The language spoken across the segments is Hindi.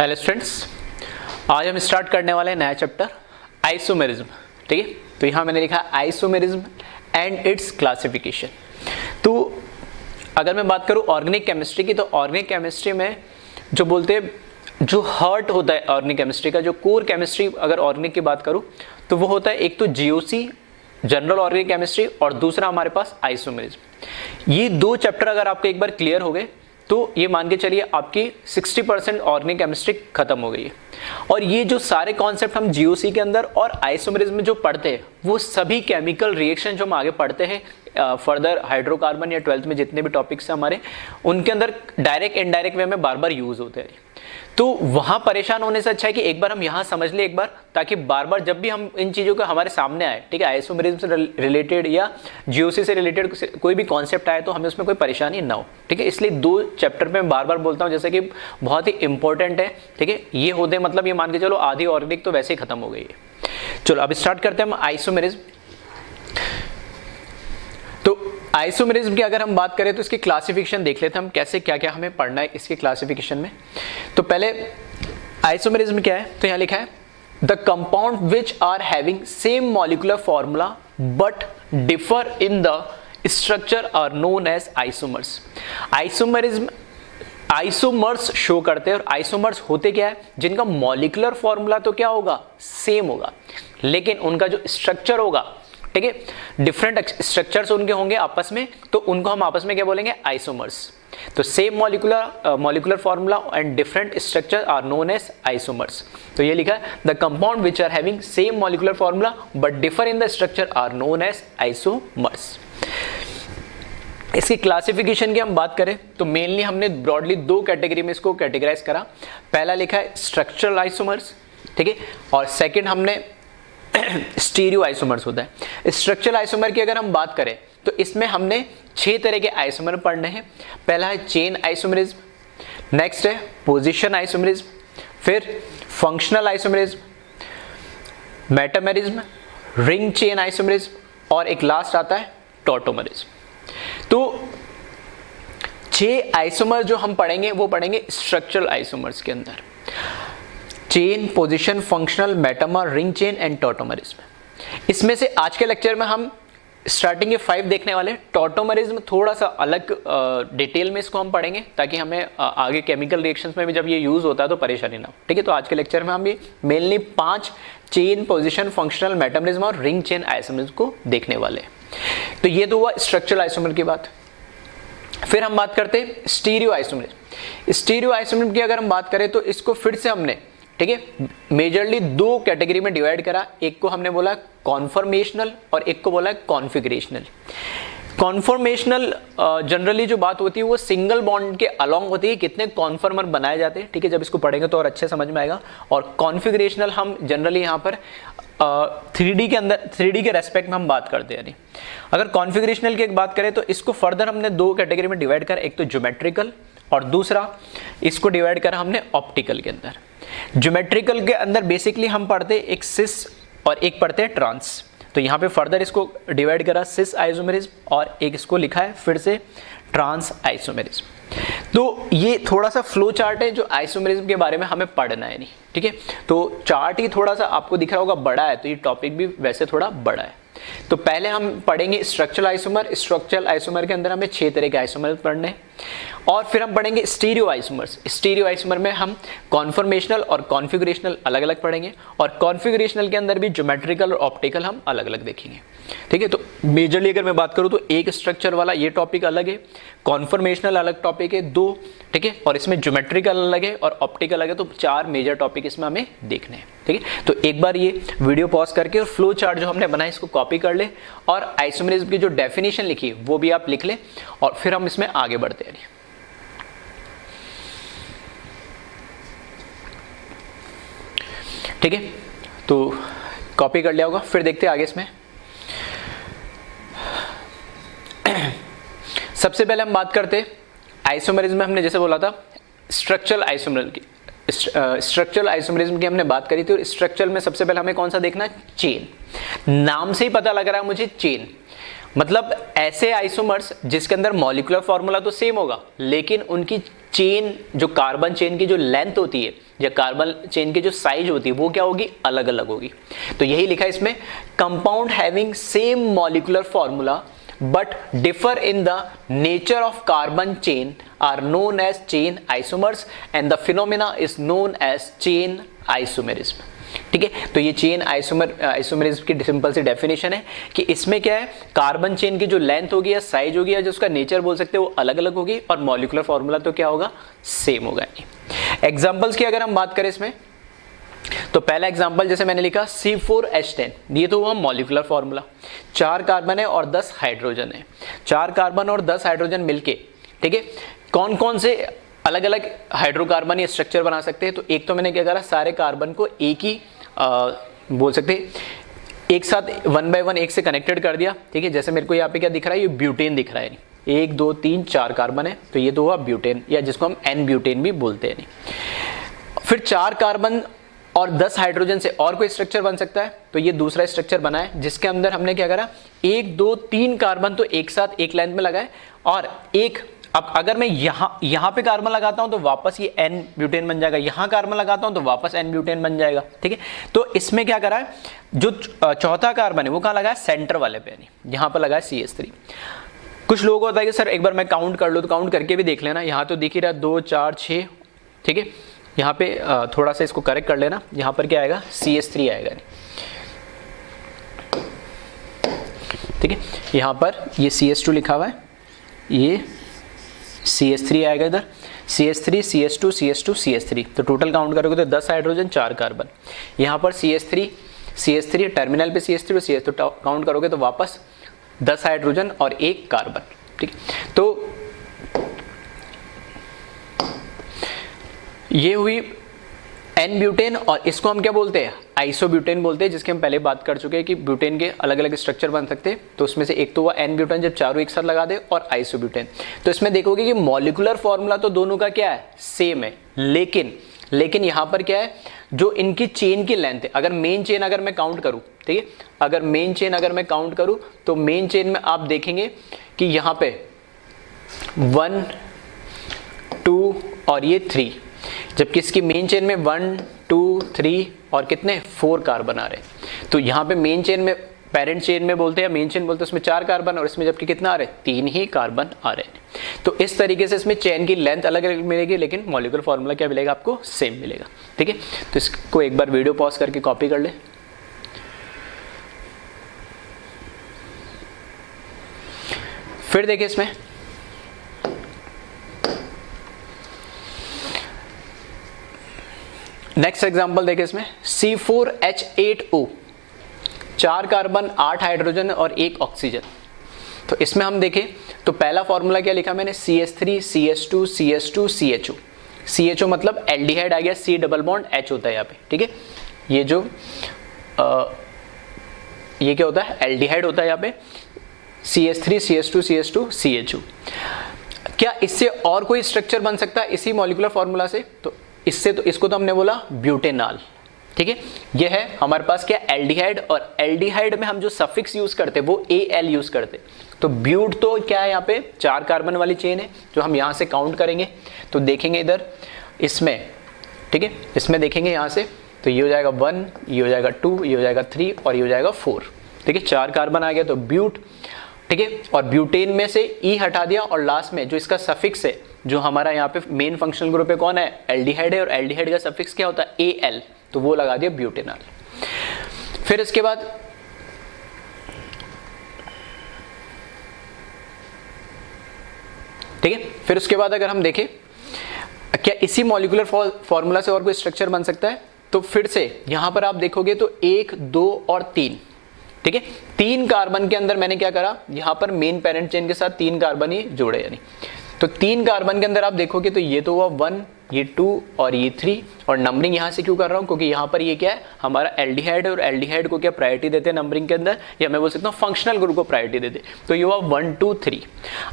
हेलो स्टूडेंट्स, आज हम स्टार्ट करने वाले हैं नया चैप्टर आइसोमेरिज्म। ठीक है, तो यहाँ मैंने लिखा आइसोमेरिज्म एंड इट्स क्लासिफिकेशन। तो अगर मैं बात करूँ ऑर्गेनिक केमिस्ट्री की, तो ऑर्गेनिक केमिस्ट्री में जो बोलते हैं, जो हार्ट होता है ऑर्गेनिक केमिस्ट्री का, जो कोर केमिस्ट्री अगर ऑर्गेनिक की बात करूँ तो वो होता है एक तो जीओसी जनरल ऑर्गेनिक केमिस्ट्री और दूसरा हमारे पास आइसोमेरिज्म। ये दो चैप्टर अगर आपको एक बार क्लियर हो गए तो ये मान के चलिए आपकी 60% ऑर्गेनिक केमिस्ट्री खत्म हो गई है। और ये जो सारे कॉन्सेप्ट हम जीओसी के अंदर और आइसोमेरिज्म में जो पढ़ते हैं वो सभी केमिकल रिएक्शन जो हम आगे पढ़ते हैं फर्दर हाइड्रोकार्बन या 12th में जितने भी टॉपिक्स हैं हमारे, उनके अंदर डायरेक्ट इनडायरेक्ट वे में बार बार यूज होते हैं। तो वहां परेशान होने से अच्छा है कि एक बार हम यहाँ समझ ले एक बार, ताकि बार बार जब भी हम इन चीज़ों का हमारे सामने आए, ठीक है, आइसोमेरिज्म से रिलेटेड या जीओसी से रिलेटेड कोई भी कॉन्सेप्ट आए तो हमें उसमें कोई परेशानी ना हो। ठीक है, इसलिए दो चैप्टर में बार बार बोलता हूँ जैसे कि बहुत ही इंपॉर्टेंट है। ठीक है, ये होते मतलब ये मान के चलो आधी ऑर्गेनिक तो वैसे ही खत्म हो गई है। चलो अब स्टार्ट करते हैं हम आइसोमेरिज्म। तो आइसोमेरिज्म की अगर हम बात करें तो इसकी क्लासिफिकेशन देख लेते हैं हम, कैसे क्या क्या हमें पढ़ना है इसके क्लासिफिकेशन में। तो पहले आइसोमेरिज्म क्या है, तो यहाँ लिखा है the compound which are having same molecular formula but differ in the structure are known as isomers. Isomerism isomers show करते हैं, और आइसोमर्स होते क्या है, जिनका मॉलिक्यूलर फॉर्मूला तो क्या होगा, सेम होगा, लेकिन उनका जो स्ट्रक्चर होगा, ठीक है, डिफरेंट स्ट्रक्चर्स उनके होंगे आपस में, तो उनको हम आपस में क्या बोलेंगे, आइसोमर्स। तो same molecular formula and different structure are known as isomers. तो ये लिखा है the compound which are having same molecular formula but differ in the structure are known as isomers. इसकी क्लासिफिकेशन की हम बात करें तो मेनली हमने ब्रॉडली दो कैटेगरी में इसको कैटेगराइज करा। पहला लिखा है स्ट्रक्चरल आइसोमर्स, ठीक है, और सेकंड हमने स्टीरियो आइसोमर्स होता है। स्ट्रक्चरल आइसोमर की अगर हम बात करें तो इसमें हमने 6 तरह के आइसोमर पढ़ने हैं। पहला है चेन आइसोमरिज्म, नेक्स्ट है पोजीशन आइसोमरिज्म, फिर functional isomerism, metamerism, ring chain isomerism और एक लास्ट आता है टॉटोमरिज्म। तो 6 आइसोमर जो हम पढ़ेंगे वो पढ़ेंगे स्ट्रक्चरल आइसोमर्स के अंदर, chain, position, functional, metamer, ring chain and tautomerism. इसमें से आज के लेक्चर में हम स्टार्टिंग के 5 देखने वाले। टॉटोमरिज्म थोड़ा सा अलग डिटेल में इसको हम पढ़ेंगे, ताकि हमें आगे केमिकल रिएक्शंस में भी जब ये यूज होता है तो परेशानी ना हो। ठीक है, तो आज के लेक्चर में हम ये mainly 5 chain, position, functional, metamerism और रिंग चेन आइसोमरिज्म को देखने वाले हैं। तो ये तो हुआ स्ट्रक्चरल आइसोमर की बात। फिर हम बात करते हैं स्टीरियो आइसोमरिज्म। स्टीरियो आइसोमरिज्म की अगर हम बात करें तो इसको फिर से हमने, ठीक है, मेजरली 2 कैटेगरी में डिवाइड करा। एक को हमने बोला कॉन्फॉर्मेशनल और एक को बोला कॉन्फिगरेशनल। कॉन्फॉर्मेशनल जनरली जो बात होती है वो सिंगल बॉन्ड के अलोंग होती है, कितने कॉन्फॉर्मर बनाए जाते हैं। ठीक है, जब इसको पढ़ेंगे तो और अच्छे समझ में आएगा। और कॉन्फिगरेशनल हम जनरली यहाँ पर 3D के अंदर, 3D के रेस्पेक्ट में हम बात करते हैं। अगर कॉन्फिगरेशनल की एक बात करें तो इसको फर्दर हमने 2 कैटेगरी में डिवाइड करा, एक तो ज्योमेट्रिकल और दूसरा इसको डिवाइड करा हमने ऑप्टिकल के अंदर। ज्योमेट्रिकल के अंदर बेसिकली हम पढ़ते हैं एक सिस और एक पढ़ते हैं ट्रांस। तो यहाँ पे फर्दर इसको डिवाइड करा सिस आइसोमेरिज्म और एक इसको लिखा है फिर से ट्रांस आइसोमेरिज्म। तो ये थोड़ा सा फ्लो चार्ट है जो आइसोमेरिज्म के बारे में हमें पढ़ना है। नहीं, ठीक है, तो चार्ट ही थोड़ा सा आपको दिख रहा होगा बड़ा है, तो ये टॉपिक भी वैसे थोड़ा बड़ा है। तो पहले हम पढ़ेंगे स्ट्रक्चरल आइसोमर। स्ट्रक्चरल आइसोमर के अंदर हमें 6 तरह के आइसोमर पढ़ने हैं। और फिर हम पढ़ेंगे स्टीरियो आइसोमर्स। स्टीरियो आइसोमर में हम कॉन्फॉर्मेशनल और कॉन्फिगरेशनल अलग अलग पढ़ेंगे, और कॉन्फिगरेशनल के अंदर भी ज्योमेट्रिकल और ऑप्टिकल हम अलग अलग देखेंगे। ठीक है, तो मेजरली अगर मैं बात करूं तो एक स्ट्रक्चर वाला ये टॉपिक अलग है, कॉन्फॉर्मेशनल अलग टॉपिक है 2, ठीक है, और इसमें ज्योमेट्रिकल अलग है और ऑप्टिकल अलग है। तो 4 मेजर टॉपिक इसमें हमें देखने हैं। ठीक है, तो एक बार ये वीडियो पॉज करके और फ्लो चार्ट जो हमने बनाया इसको कॉपी कर ले, और आइसोमेरिज्म की जो डेफिनेशन लिखी है वो भी आप लिख ले, और फिर हम इसमें आगे बढ़ते हैं। ठीक है, तो कॉपी कर लिया होगा, फिर देखते हैं आगे इसमें। सबसे पहले हम बात करते हैं आइसोमेरिज्म में, हमने जैसे बोला था स्ट्रक्चरल आइसोमर की, स्ट्रक्चरल आइसोमेरिज्म की हमने बात करी थी। और स्ट्रक्चरल में सबसे पहले हमें कौन सा देखना है, चेन। नाम से ही पता लग रहा है मुझे चेन, मतलब ऐसे आइसोमर्स जिसके अंदर मॉलिक्यूलर फॉर्मूला तो सेम होगा, लेकिन उनकी चेन, जो कार्बन चेन की जो लेंथ होती है या कार्बन चेन की जो साइज होती है वो क्या होगी, अलग अलग होगी। तो यही लिखा है इसमें, compound having same molecular formula but differ in the nature of carbon chain are known as chain isomers and the phenomena is known as chain isomerism। ठीक है, तो ये चेन आइसोमेरिज्म की सिंपल सी डेफिनेशन है कि इसमें क्या है, कार्बन चेन की जो लेंथ होगी या साइज होगी या जो उसका नेचर बोल सकते हैं वो अलग अलग होगी और मॉलिक्यूलर फॉर्मूला तो क्या होगा, सेम होगा। एग्जांपल्स की अगर हम बात करें इसमें, तो पहला एग्जांपल जैसे मैंने लिखा C4H10, ये तो हुआ मॉलिक्यूलर फॉर्मूला, 4 कार्बन है और 10 हाइड्रोजन है। 4 कार्बन और 10 हाइड्रोजन मिलके, ठीक है, कौन कौन से अलग अलग हाइड्रोकार्बन या स्ट्रक्चर बना सकते हैं। तो एक तो मैंने क्या करा, सारे कार्बन को एक ही बोल सकते हैं, एक साथ 1 by 1 एक से कनेक्टेड कर दिया। ठीक है, जैसे मेरे को यहाँ पे क्या दिख रहा है, ये ब्यूटेन दिख रहा है, 1 2 3 4 कार्बन है, तो ये तो हुआ ब्यूटेन या जिसको हम N ब्यूटेन भी बोलते हैं। फिर 4 कार्बन और 10 हाइड्रोजन से और कोई स्ट्रक्चर बन सकता है, तो ये दूसरा स्ट्रक्चर बना है जिसके अंदर हमने क्या करा, 1 2 3 कार्बन तो एक साथ एक लेंथ में लगाए और एक, अब अगर मैं यहाँ पे कार्बन लगाता हूं तो वापस ये N ब्यूटेन बन जाएगा, यहाँ कार्बन लगाता हूं तो वापस N ब्यूटेन बन जाएगा। ठीक है, तो इसमें क्या करा है, जो चौथा कार्बन है वो कहाँ लगा है, सेंटर वाले पे, यहाँ पर लगा है CH3। कुछ लोगों को होता है कि सर एक बार मैं काउंट कर लूँ, तो काउंट करके भी देख लेना, यहाँ तो दिख ही रहा 2 4 6। ठीक है, यहाँ पे थोड़ा सा इसको करेक्ट कर लेना, यहाँ पर क्या आएगा, CH3 आएगा। ठीक है, यहाँ पर ये CH2 लिखा हुआ है, ये CH3 आएगा इधर, CH3 CH2 CH2 CH3, तो टोटल काउंट करोगे तो 10 हाइड्रोजन 4 कार्बन। यहाँ पर CH3 टर्मिनल पे CH3 और CH2 काउंट करोगे तो वापस 10 हाइड्रोजन और 1 कार्बन। ठीक, तो ये हुई N ब्यूटेन और इसको हम क्या बोलते हैं, आइसोब्यूटेन बोलते हैं, जिसके हम पहले बात कर चुके हैं कि ब्यूटेन के अलग अलग स्ट्रक्चर बन सकते हैं। तो उसमें से एक तो हुआ N ब्यूटेन जब चारों एक साथ लगा दे, और आइसोब्यूटेन। तो इसमें देखोगे कि मॉलिक्यूलर फॉर्मूला तो दोनों का क्या है, सेम है, लेकिन यहाँ पर क्या है, जो इनकी चेन की लेंथ है, अगर मेन चेन अगर मैं काउंट करूँ, ठीक है, अगर मेन चेन अगर मैं काउंट करूँ तो मेन चेन में आप देखेंगे कि यहाँ पे 1 2 और ये 3, जबकि इसकी मेन चेन में 1 2 3 और कितने 4 कार्बन आ रहे हैं। तो यहाँ पे मेन चेन में, पेरेंट चेन में बोलते हैं, मेन चेन बोलते हैं, उसमें 4 कार्बन और इसमें जबकि कितना आ रहे हैं, 3 ही कार्बन आ रहे हैं। तो इस तरीके से इसमें चेन की लेंथ अलग अलग मिलेगी, लेकिन मॉलिक्यूलर फॉर्मूला क्या मिलेगा आपको, सेम मिलेगा। ठीक है, तो इसको एक बार वीडियो पॉज करके कॉपी कर ले। फिर देखिए इसमें नेक्स्ट एग्जांपल देखिए, इसमें C4H8O, 4 कार्बन 8 हाइड्रोजन और 1 ऑक्सीजन। तो इसमें हम देखें तो पहला फॉर्मूला क्या लिखा मैंने, CH3 CH2 CH2 CHO। CHO मतलब एल्डिहाइड आ गया, C डबल बॉन्ड H होता है यहाँ पे। ठीक है, ये जो ये क्या होता है, एल्डिहाइड होता है यहाँ पे, CH3 CH2 CH2 CHO। क्या इससे और कोई स्ट्रक्चर बन सकता है इसी मॉलिक्यूलर फॉर्मूला से, तो इससे, तो इसको तो हमने बोला ब्यूटेनॉल। ठीक है, ये है हमारे पास क्या, एल्डिहाइड, और एल्डिहाइड में हम जो सफिक्स यूज करते हैं वो AL यूज करते हैं। तो ब्यूट तो क्या है, यहाँ पे 4 कार्बन वाली चेन है जो हम यहाँ से काउंट करेंगे। तो देखेंगे इधर इसमें, ठीक है, इसमें देखेंगे यहाँ से, तो ये हो जाएगा 1, ये हो जाएगा 2, ये हो जाएगा 3 और ये हो जाएगा 4। ठीक है, 4 कार्बन आ गया तो ब्यूट। ठीक है, और ब्यूटेन में से E हटा दिया और लास्ट में जो इसका सफिक्स है, जो हमारा यहाँ पे मेन फंक्शनल ग्रुप है कौन है, एल्डिहाइड है, और एल्डिहाइड का सफिक्स क्या होता है, AL, तो वो लगा दिया ब्यूटेनॉल। फिर इसके बाद ठीक है, फिर उसके बाद अगर हम देखें क्या इसी मॉलिक्यूलर फॉर्मूला से और कोई स्ट्रक्चर बन सकता है, तो फिर से यहां पर आप देखोगे तो 1 2 और 3। ठीक है, 3 कार्बन के अंदर मैंने क्या करा, यहां पर मेन पेरेंट चेन के साथ 3 कार्बन ही जोड़े, यानी तो 3 कार्बन के अंदर आप देखोगे तो ये तो हुआ 1, ये 2 और ये 3, और नंबरिंग यहाँ से क्यों कर रहा हूँ, क्योंकि यहाँ पर ये क्या है, हमारा एल्डिहाइड है, और एल्डिहाइड को क्या प्रायोरिटी देते हैं नंबरिंग के अंदर, या मैं बोल सकता हूँ फंक्शनल ग्रुप को प्रायोरिटी देते। तो ये हुआ 1 2 3।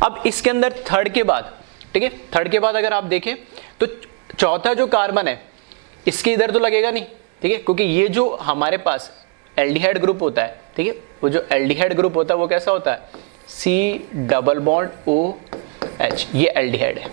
अब इसके अंदर थर्ड के बाद, ठीक है, थर्ड के बाद अगर आप देखें तो चौथा जो कार्बन है इसके इधर तो लगेगा नहीं। ठीक है, क्योंकि ये जो हमारे पास एल्डिहाइड ग्रुप होता है, ठीक है, वो जो एल्डिहाइड ग्रुप होता है वो कैसा होता है, C डबल बॉन्ड OH, ये एल्डिहाइड है।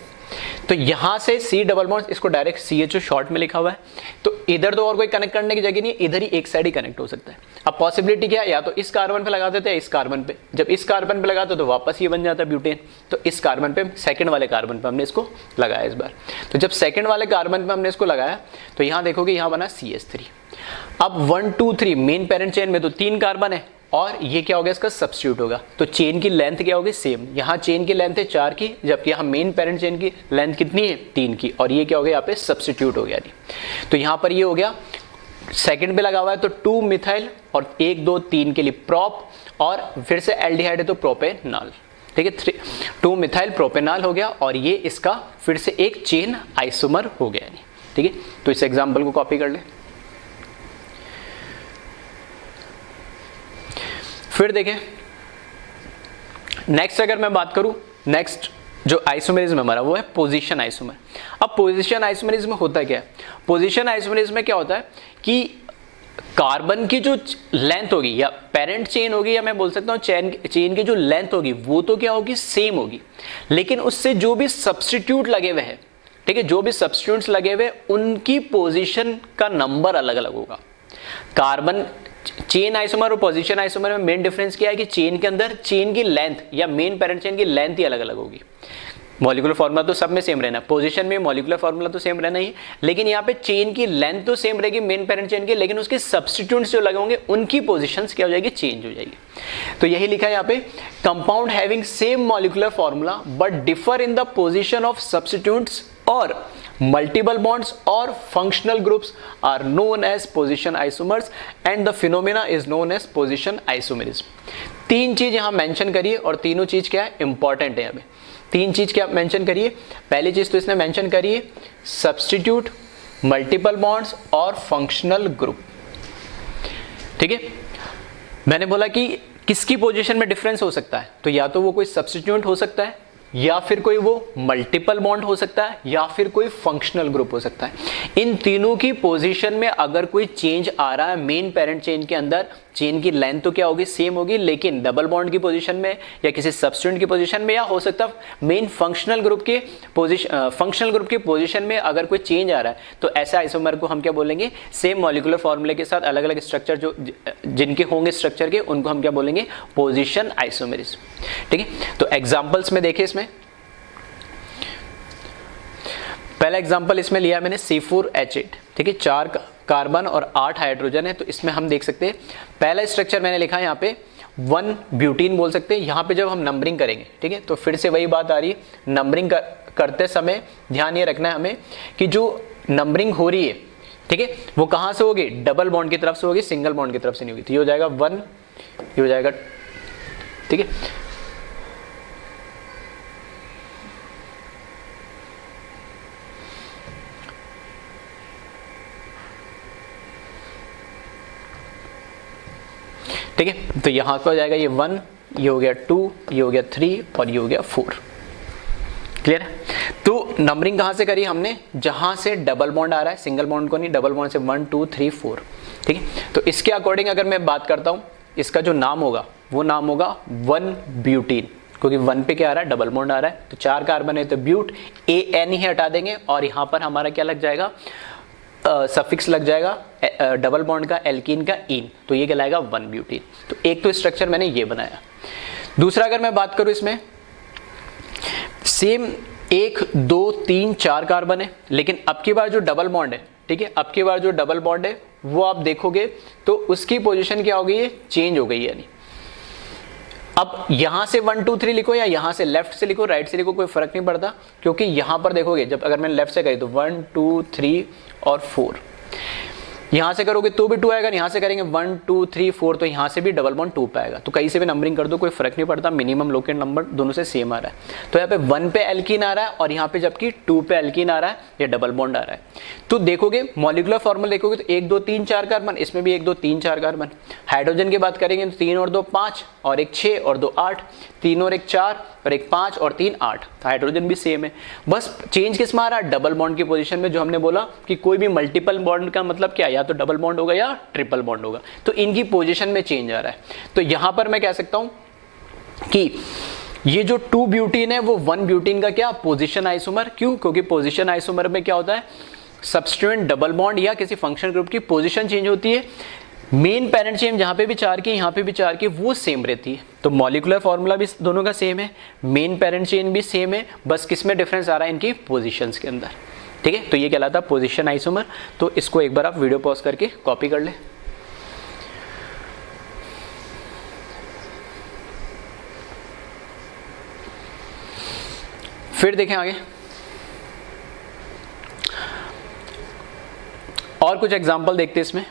तो यहां से C डबल बॉन्ड, इसको डायरेक्ट CHO शॉर्ट में लिखा हुआ है, तो इधर तो और कोई कनेक्ट करने की जगह नहीं है, इधर ही एक साइड ही कनेक्ट हो सकता है। अब पॉसिबिलिटी क्या है, या तो इस कार्बन पे लगा देते हैं, इस कार्बन पे, जब इस कार्बन पे लगाते तो वापस ये बन जाता है ब्यूटेन, तो इस कार्बन पे, सेकंड वाले कार्बन पे हमने इसको लगाया इस बार। तो जब सेकंड वाले कार्बन पे हमने इसको लगाया तो यहां देखोगे यहां बना CH3। अब 1 2 3 मेन पेरेंट चेन में तो 3 कार्बन है और ये क्या हो गया, इसका सब्स्टिट्यूट होगा, तो चेन की लेंथ क्या होगी, सेम। यहाँ चेन की लेंथ है 4 की, जबकि यहाँ मेन पेरेंट चेन की लेंथ कितनी है, 3 की, और ये क्या हो गया, यहाँ पे सब्स्टिट्यूट हो गया। तो यहाँ पर ये हो गया, सेकंड पे लगा हुआ है तो 2 मिथाइल और 1 2 3 के लिए प्रोप, और फिर से एल्डिहाइड है तो प्रोपेनॉल, ठीक है, 2 मिथाइल प्रोपेनॉल हो गया, और ये इसका फिर से एक चेन आइसोमर हो गया। ठीक है, तो इस एग्जाम्पल को कॉपी कर ले। फिर देखें नेक्स्ट, अगर मैं बात करूं, नेक्स्ट जो आइसोमेरिज्म हमारा वो है पोजीशन आइसोमर। अब पोजीशन आइसोमेरिज्म में होता क्या है, पोजीशन आइसोमेरिज्म में क्या होता है कि कार्बन की जो लेंथ होगी या पेरेंट चेन होगी, या मैं बोल सकता हूं चेन की जो लेंथ होगी वो तो क्या होगी, सेम होगी, लेकिन उससे जो भी सब्स्टिट्यूट लगे हुए हैं, ठीक है, जो भी सब्स्टिट्यूट्स लगे हुए उनकी पोजीशन का नंबर अलग अलग होगा। कार्बन चेन आइसोमर और पोजीशन आइसोमर में मेन डिफरेंस क्या है कि चेन के अंदर चेन की लेंथ या मेन पेरेंट चेन की लेंथ ही अलग अलग होगी। मॉलिक्यूलर फार्मूला तो सब में सेम रहना, पोजीशन में मॉलिक्यूलर फार्मूला तो सेम रहना ही, लेकिन यहाँ पे चेन की लेंथ तो सेम रहेगी मेन पेरेंट चेन की, लेकिन उसके सब्स्टिट्यूट्स जो लगे होंगे उनकी पोजीशंस क्या हो जाएगी, चेंज हो जाएगी। तो यही लिखा है यहाँ पे, compound having same molecular formula but differ in the position of substitutes और multiple bonds or functional groups are known as position isomers and the phenomena is known as position isomerism। तीन चीज यहां मेंशन करिए, और तीनों चीज क्या है, इंपॉर्टेंट है। हमें तीन चीज क्या मेंशन करिए, पहली चीज तो इसने मेंशन करिए सब्स्टिट्यूट, मल्टीपल बॉन्ड्स और फंक्शनल ग्रुप। ठीक है, मैंने बोला कि किसकी पोजीशन में डिफरेंस हो सकता है, तो या तो वो कोई सब्स्टिट्यूट हो सकता है, या फिर कोई वो मल्टीपल बॉन्ड हो सकता है, या फिर कोई फंक्शनल ग्रुप हो सकता है। इन तीनों की पोजीशन में अगर कोई चेंज आ रहा है मेन पेरेंट चेन के अंदर, चेन की लेंथ तो क्या होगी, सेम होगी, लेकिन डबल बॉन्ड की पोजीशन में या किसी सब्स्टिट्यूट की पोजीशन में, या हो सकता है मेन फंक्शनल ग्रुप के पोजीशन में अगर कोई चेंज आ रहा है, तो ऐसा आइसोमर को हम क्या बोलेंगे, सेम मॉलिक्यूलर फॉर्मूले के साथ अलग अलग स्ट्रक्चर जो जिनके होंगे स्ट्रक्चर के, उनको हम क्या बोलेंगे, पोजीशन आइसोमेरिज्म। ठीक है, तो एग्जांपल्स में देखिए, इसमें पहला एग्जांपल इसमें लिया मैंने C4H8, ठीक है, 4 कार्बन और 8 हाइड्रोजन है। तो इसमें हम देख सकते हैं पहला स्ट्रक्चर मैंने लिखा है यहाँ पे 1 ब्यूटीन बोल सकते हैं। यहाँ पे जब हम नंबरिंग करेंगे, ठीक है, तो फिर से वही बात आ रही है, नंबरिंग करते समय ध्यान ये रखना है हमें कि जो नंबरिंग हो रही है, ठीक है, वो कहाँ से होगी, डबल बॉन्ड की तरफ से होगी, सिंगल बॉन्ड की तरफ से नहीं होगी। तो ये हो जाएगा 1, ये हो जाएगा, ठीक है, ठीक है। तो यहां पर हो जाएगा ये 1, ये हो गया 2, ये हो गया 3 और ये हो गया 4। क्लियर है। तो नंबरिंग कहां से करी हमने, जहां से डबल बॉन्ड आ रहा है, सिंगल बॉन्ड को नहीं, डबल बॉन्ड से 1 2 3 4। ठीक है, तो इसके अकॉर्डिंग अगर मैं बात करता हूं, इसका जो नाम होगा वो नाम होगा 1 ब्यूटीन, क्योंकि 1 पे क्या आ रहा है, डबल बॉन्ड आ रहा है। तो 4 कार्बन है तो ब्यूट, AN ही हटा देंगे और यहां पर हमारा क्या लग जाएगा, सफिक्स लग जाएगा डबल बॉन्ड का, एल्कीन का इन, तो ये कहलाएगा 1 ब्यूटीन। तो एक तो स्ट्रक्चर मैंने ये बनाया। दूसरा अगर मैं बात करूं, इसमें सेम 1 2 3 4 कार्बन है, लेकिन अब की बार जो डबल बॉन्ड है, ठीक है, अब की बार जो डबल बॉन्ड है वो आप देखोगे तो उसकी पोजीशन क्या हो गई है, चेंज हो गई है। यानी अब यहां से 1 2 3 लिखो या यहां से लेफ्ट से लिखो, राइट से लिखो, कोई फर्क नहीं पड़ता, क्योंकि यहां पर देखोगे जब अगर मैंने लेफ्ट से करी तो 1 2 3 और 4, यहां से करोगे तो भी 2 आएगा, यहां से करेंगे 1 2 3 4, तो यहां से भी डबल बॉन्ड 2 पे आएगा। तो कहीं से भी नंबरिंग कर दो, कोई फर्क नहीं पड़ता, मिनिमम लोकेट नंबर दोनों से सेम आ रहा है। तो यहाँ पे 1 पे एल्कीन आ रहा है और यहाँ पे जबकि 2 पे एल्कीन आ रहा है, या डबल बॉन्ड आ रहा है। तो देखोगे मॉलिक्यूलर फॉर्मूला देखोगे तो 1 2 3 4 कार्बन, इसमें भी 1 2 3 4 कार्बन। हाइड्रोजन की बात करेंगे तो 3 और 2 5 और 1 6 और 2 8, 3 और 1 4 और 1 5 और 3 8। तो हाइड्रोजन भी सेम है, बस चेंज किस में आ रहा है, डबल बॉन्ड की पोजीशन में। जो हमने बोला कि कोई भी मल्टीपल बॉन्ड का मतलब क्या, या तो डबल बॉन्ड होगा या ट्रिपल बॉन्ड होगा, तो इनकी पोजीशन में चेंज आ रहा है। तो यहां पर मैं कह सकता हूं कि ये जो 2 ब्यूटीन है वो 1 ब्यूटीन का क्या पोजीशन आइसोमर, क्यों? क्योंकि पोजीशन आइसोमर में क्या होता है, सब्स्टिट्यूएंट डबल बॉन्ड या किसी फंक्शनल ग्रुप की पोजीशन चेंज होती है, मेन पेरेंट चेन जहां पे भी 4 की यहां पे भी 4 की वो सेम रहती है। तो मॉलिक्यूलर फॉर्मूला भी दोनों का सेम है, मेन पेरेंट चेन भी सेम है, बस किसमें डिफरेंस आ रहा है, इनकी पोजीशंस के अंदर। ठीक है, तो ये कहलाता है पोजीशन आइसोमर। तो इसको एक बार आप वीडियो पॉज करके कॉपी कर ले। फिर देखें आगे और कुछ एग्जांपल देखते हैं इसमें।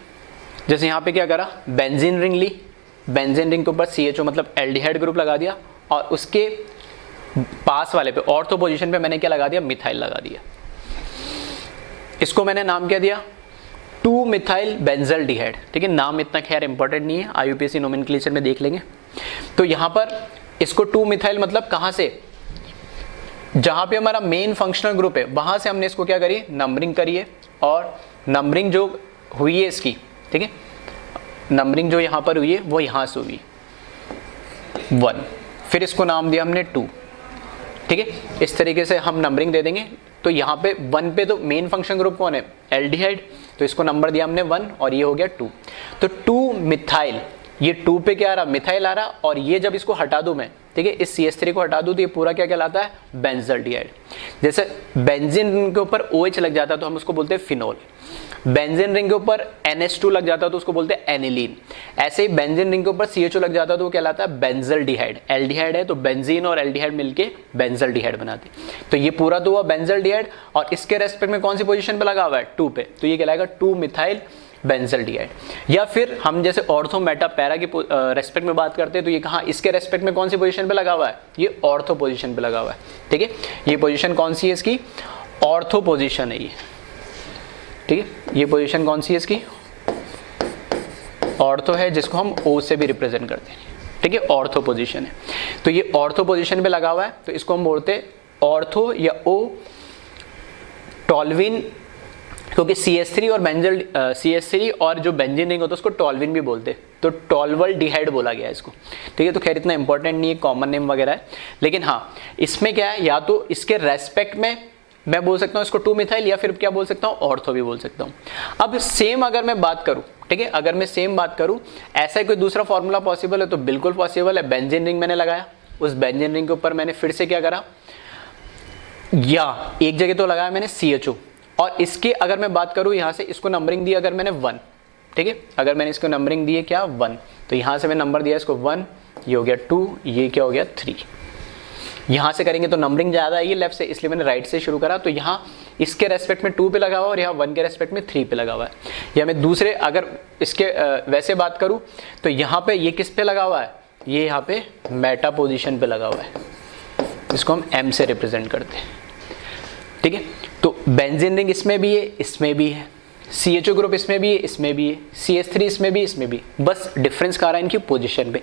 जैसे यहां पे क्या करा, बेंजीन रिंग ली, बेंजीन रिंग के ऊपर CHO मतलब एल्डिहाइड ग्रुप लगा दिया, और उसके पास वाले पे ऑर्थो पोजीशन पे मैंने क्या लगा दिया, मिथाइल लगा दिया। इसको मैंने नाम क्या दिया, 2 मिथाइल बेंजल्डिहाइड। ठीक है, नाम इतना खैर इंपॉर्टेंट नहीं है, IUPAC नोमेनक्लेचर में देख लेंगे। तो यहां पर इसको 2 मिथाइल मतलब कहां से, जहां पे हमारा मेन फंक्शनल ग्रुप है वहां से हमने इसको क्या करी, नंबरिंग करी है, और नंबरिंग जो हुई है इसकी, ठीक है, नंबरिंग जो यहां पर हुई है वो यहां से हुई 1, फिर इसको नाम दिया हमने 2। ठीक है, इस तरीके से हम नंबरिंग दे देंगे। तो यहाँ पे 1 पे तो मेन फंक्शन ग्रुप कौन है, एल्डिहाइड, तो इसको नंबर दिया हमने 1 और ये हो गया 2। तो 2 मिथाइल, ये 2 पे क्या आ रहा, मिथाइल आ रहा, और ये जब इसको हटा दूं मैं, ठीक है, इस CH3 को हटा दूं तो ये पूरा क्या कहलाता है, बेंजल्डिहाइड। जैसे बेंजीन रिंग के ऊपर OH लग जाता है तो हम उसको बोलते हैं फिनोल, बेंजीन रिंग के ऊपर NH2 लग जाता है तो उसको बोलते हैं एनिलीन। ऐसे ही बेंजीन रिंग के ऊपर CHO लग जाता है तो वो कहलाता है बेंजल्डिहाइड। एल्डिहाइड है तो बेंजीन और एल्डिहाइड मिलके बेंजल्डिहाइड बनाते। तो ये पूरा तो हुआ बेंजल्डिहाइड, और इसके रेस्पेक्ट में कौन सी पोजीशन पे लगा हुआ है, 2 पे, तो ये कहलाएगा 2 मिथाइल बेंजल्डिहाइड। या फिर हम जैसे ऑर्थो मेटा पैरा की रेस्पेक्ट में बात करते हैं तो ये कहाँ, इसके रेस्पेक्ट में कौन सी पोजीशन पे लगा हुआ है, ये ऑर्थो पोजीशन पे लगा हुआ है। ठीक है, ये पोजीशन कौन सी है इसकी, ऑर्थो पोजीशन है ये। ठीक है, ये पोजीशन कौन सी है इसकी, ऑर्थो है, जिसको हम O से भी रिप्रेजेंट करते हैं। ठीक है, ऑर्थो पोजीशन है, तो ये ऑर्थो पोजीशन पे लगा हुआ है, तो इसको हम बोलते हैं ऑर्थो या O टॉल्विन, क्योंकि CH3 और CH3 और जो बेंजीन रिंग होता है उसको टॉल्विन भी बोलते हैं, तो टॉल्वल्डिहाइड बोला गया है इसको। ठीक है, तो खैर इतना इंपॉर्टेंट नहीं है, कॉमन नेम वगैरह है, लेकिन हाँ इसमें क्या है, या तो इसके रेस्पेक्ट में मैं बोल सकता हूँ इसको 2 मिथाइल, या फिर क्या बोल सकता हूँ, ऑर्थो भी बोल सकता हूँ। अब सेम अगर मैं बात करूँ, ठीक है, अगर मैं सेम बात करूँ, ऐसा ही कोई दूसरा फॉर्मूला पॉसिबल है तो बिल्कुल पॉसिबल है। बेंजीन रिंग मैंने लगाया, उस बेंजीन रिंग के ऊपर मैंने फिर से क्या करा, या एक जगह तो लगाया मैंने CHO, और इसके अगर मैं बात करूं यहां से इसको नंबरिंग दी अगर मैंने 1, ठीक है, अगर मैंने इसको नंबरिंग दी है क्या 1, तो यहां से मैं नंबर दिया इसको 1, ये हो गया 2, ये क्या हो गया 3। यहां से करेंगे तो नंबरिंग ज्यादा आएगी लेफ्ट से, इसलिए मैंने राइट से शुरू करा। तो यहां इसके रेस्पेक्ट में 2 पे लगा हुआ और यहाँ 1 के रेस्पेक्ट में 3 पे लगा हुआ है। या मैं दूसरे अगर इसके वैसे बात करूं तो यहाँ पे ये किस पे लगा हुआ है, ये यहाँ पे मेटा पोजिशन पे लगा हुआ है, इसको हम M से रिप्रेजेंट करते हैं। ठीक है, तो बेंजीन रिंग इसमें भी है, इसमें भी है, CHO ग्रुप इसमें भी है, इसमें भी है, CH3 इसमें भी, इसमें भी, बस डिफरेंस कह रहा है इनकी पोजीशन पे,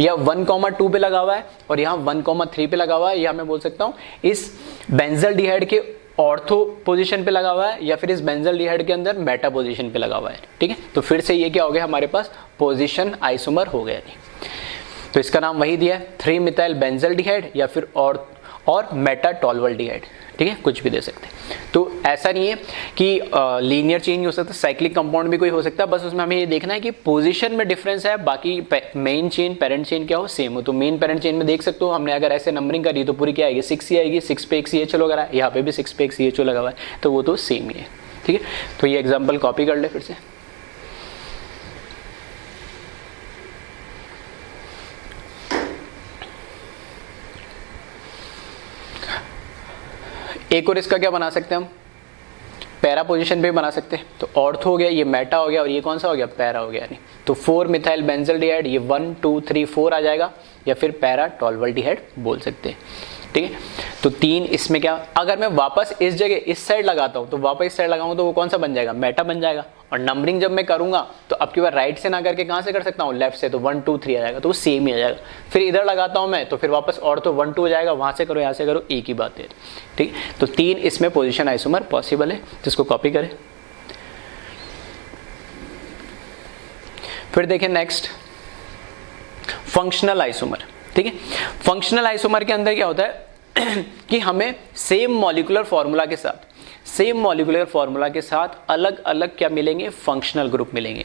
या 1,2 पे लगा हुआ है और यहाँ 1,3 पे लगा हुआ है, या मैं बोल सकता हूँ इस बेंजल्डिहाइड के ऑर्थो पोजीशन पे लगा हुआ है, या फिर इस बेंजल्डिहाइड के अंदर मेटा पोजीशन पे लगा हुआ है। ठीक है, तो फिर से ये क्या हो गया, हमारे पास पोजीशन आइसोमर हो गया। तो इसका नाम वही दिया है, 3 मिथाइल बेंजल्डिहाइड या फिर और मेटा टॉल्वल्डिहाइड। ठीक है, कुछ भी दे सकते हैं। तो ऐसा नहीं है कि लीनियर चेंज हो सकता है, साइक्लिक कंपाउंड भी कोई हो सकता है, बस उसमें हमें ये देखना है कि पोजीशन में डिफरेंस है, बाकी मेन चेन पेरेंट चेन क्या हो सेम हो। तो मेन पेरेंट चेन में देख सकते हो हमने अगर ऐसे नंबरिंग करी तो पूरी क्या आएगी 6 ही आएगी, 6 पे एक CHO लगा रहा है, यहाँ पे भी 6 पे एक CHO लगा हुआ है, तो वो तो सेम ही है। ठीक है, तो ये एग्जाम्पल कॉपी कर ले फिर से। एक और इसका क्या बना सकते हैं हम, पैरा पोजीशन पे बना सकते हैं। तो ऑर्थो हो गया, ये मेटा हो गया, और ये कौन सा हो गया, पैरा हो गया। नहीं तो 4 मिथाइल बेंजल्डिहाइड, ये 1 2 3 4 आ जाएगा, या फिर पैरा टॉल्वल्डिहाइड बोल सकते हैं। ठीक है, तो 3 इसमें क्या, अगर मैं वापस इस जगह इस साइड लगाता हूँ तो वापस इस साइड लगाऊंगा तो वो कौन सा बन जाएगा, मेटा बन जाएगा। और नंबरिंग जब मैं करूंगा तो अब की बार राइट से ना करके कहाँ से कर सकता हूँ, लेफ्ट से, तो 1 2 3 आ जाएगा, तो वो सेम ही आ जाएगा। फिर इधर लगाता हूँ मैं तो फिर वापस और तो 1 2 हो जाएगा, वहां से करो यहाँ से करो, एक ही बात है। ठीक, तो 3 इसमें पोजिशन आइसोमर पॉसिबल है, जिसको कॉपी करें। फिर देखें नेक्स्ट फंक्शनल आइसोमर। ठीक है। फंक्शनल आइसोमर के अंदर क्या होता है कि हमें सेम मॉलिक्यूलर फॉर्मूला के साथ अलग अलग क्या मिलेंगे, फंक्शनल ग्रुप मिलेंगे,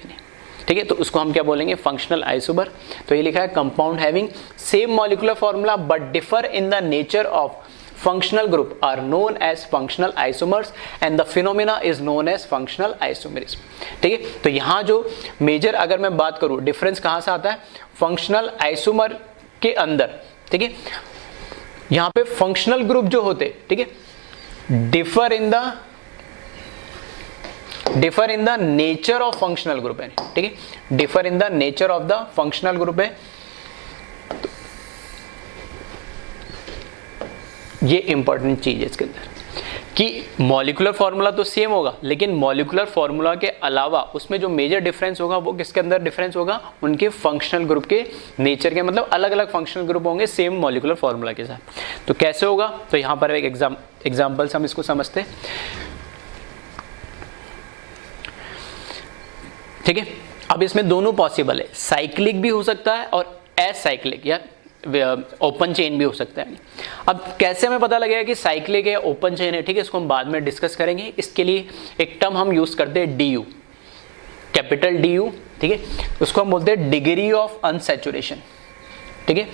ठीक है। तो उसको हम क्या बोलेंगे, फंक्शनल आइसोमर। तो ये लिखा है compound having same molecular formula but differ in the nature of functional group are known as functional isomers and the phenomena is known as functional isomerism, ठीक है। तो यहाँ जो मेजर अगर मैं बात करूँ डिफरेंस कहाँ से आता है, फंक्शनल आइसोमर के अंदर, ठीक है। यहाँ पे फंक्शनल ग्रुप जो होते, ठीक है, differ in the nature of functional group है, ठीक है, differ in the nature of the functional group है। ये इंपॉर्टेंट चीज है इसके अंदर कि मॉलिक्यूलर फॉर्मूला तो सेम होगा, लेकिन मॉलिक्यूलर फॉर्मूला के अलावा उसमें जो मेजर डिफरेंस होगा वो किसके अंदर डिफरेंस होगा, उनके फंक्शनल ग्रुप के नेचर के, मतलब अलग अलग फंक्शनल ग्रुप होंगे सेम मॉलिक्यूलर फॉर्मूला के साथ। तो कैसे होगा, तो यहां पर एक एग्जाम्पल से हम इसको समझते हैं, ठीक है। अब इसमें दोनों पॉसिबल है, साइक्लिक भी हो सकता है और एसाइक्लिक या ओपन चेन भी हो सकता है। अब कैसे हमें पता लगेगा कि साइक्लिक है ओपन चेन है, ठीक है, इसको हम बाद में डिस्कस करेंगे। इसके लिए एक टर्म हम यूज करते हैं DU, कैपिटल DU, ठीक है, उसको हम बोलते हैं डिग्री ऑफ अनसैचुरेशन, ठीक है,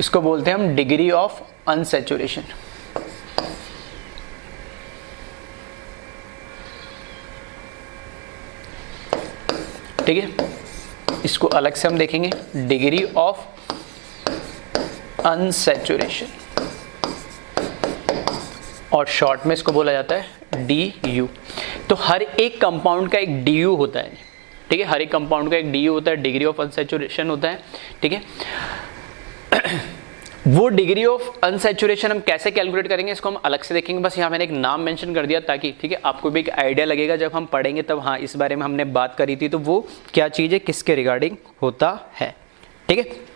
इसको बोलते हैं हम डिग्री ऑफ अनसैचुरेशन। ठीक है, इसको अलग से हम देखेंगे, डिग्री ऑफ अनसैचुरेशन, और शॉर्ट में इसको बोला जाता है DU। तो हर एक कंपाउंड का एक DU होता है, ठीक है, हर एक कंपाउंड का एक DU होता है, डिग्री ऑफ अनसैचुरेशन होता है, ठीक है। वो डिग्री ऑफ अनसैचुरेशन हम कैसे कैलकुलेट करेंगे इसको हम अलग से देखेंगे, बस यहाँ मैंने एक नाम मेंशन कर दिया ताकि, ठीक है, आपको भी एक आइडिया लगेगा जब हम पढ़ेंगे तब, हाँ इस बारे में हमने बात करी थी तो वो क्या चीज़ है, किसके रिगार्डिंग होता है, ठीक है।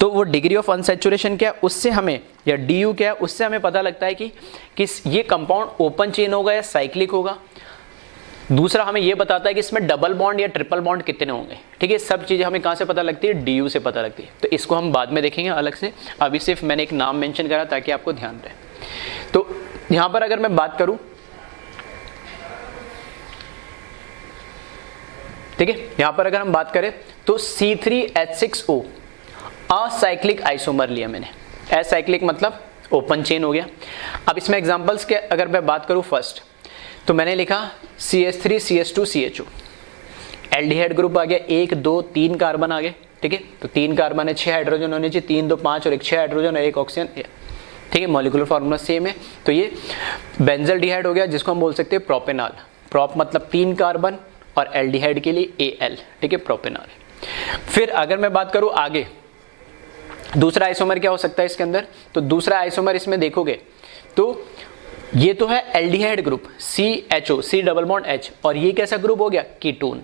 तो वो डिग्री ऑफ अनसैचुरेशन क्या है, उससे हमें, या DU क्या है, उससे हमें पता लगता है कि ये कंपाउंड ओपन चेन होगा या साइक्लिक होगा। दूसरा हमें ये बताता है कि इसमें डबल बॉन्ड या ट्रिपल बॉन्ड कितने होंगे, ठीक है। सब चीज़ें हमें कहाँ से पता लगती है, DU से पता लगती है। तो इसको हम बाद में देखेंगे अलग से, अभी सिर्फ मैंने एक नाम मेंशन करा ताकि आपको ध्यान रहे। तो यहाँ पर अगर मैं बात करूँ, ठीक है, यहाँ पर अगर हम बात करें तो C3H6O असाइक्लिक आइसोमर लिया मैंने, असाइक्लिक मतलब ओपन चेन हो गया। अब इसमें एग्जांपल्स के अगर मैं बात करूं फर्स्ट, तो मैंने लिखा CH3 CH2 CHO, aldehyde group आ गया, 1 2 3 कार्बन आ गए, ठीक है। तो 3 कार्बन है, 6 हाइड्रोजन होने चाहिए, 3 2 5 और एक 6 हाइड्रोजन और एक ऑक्सीजन, ठीक है, मॉलिक्यूलर फार्मूला सेम है। तो ये बेंजल डिहाइड हो गया जिसको हम बोल सकते हैं प्रोपेनॉल, प्रोप मतलब 3 कार्बन और एल्डिहाइड के लिए AL, ठीक है, प्रोपेनॉल। फिर अगर मैं बात करूं आगे, दूसरा आइसोमर क्या हो सकता है इसके अंदर, तो दूसरा आइसोमर इसमें देखोगे तो ये तो है aldehyde group CHO, C double bond H, और ये कैसा ग्रुप हो गया, ketone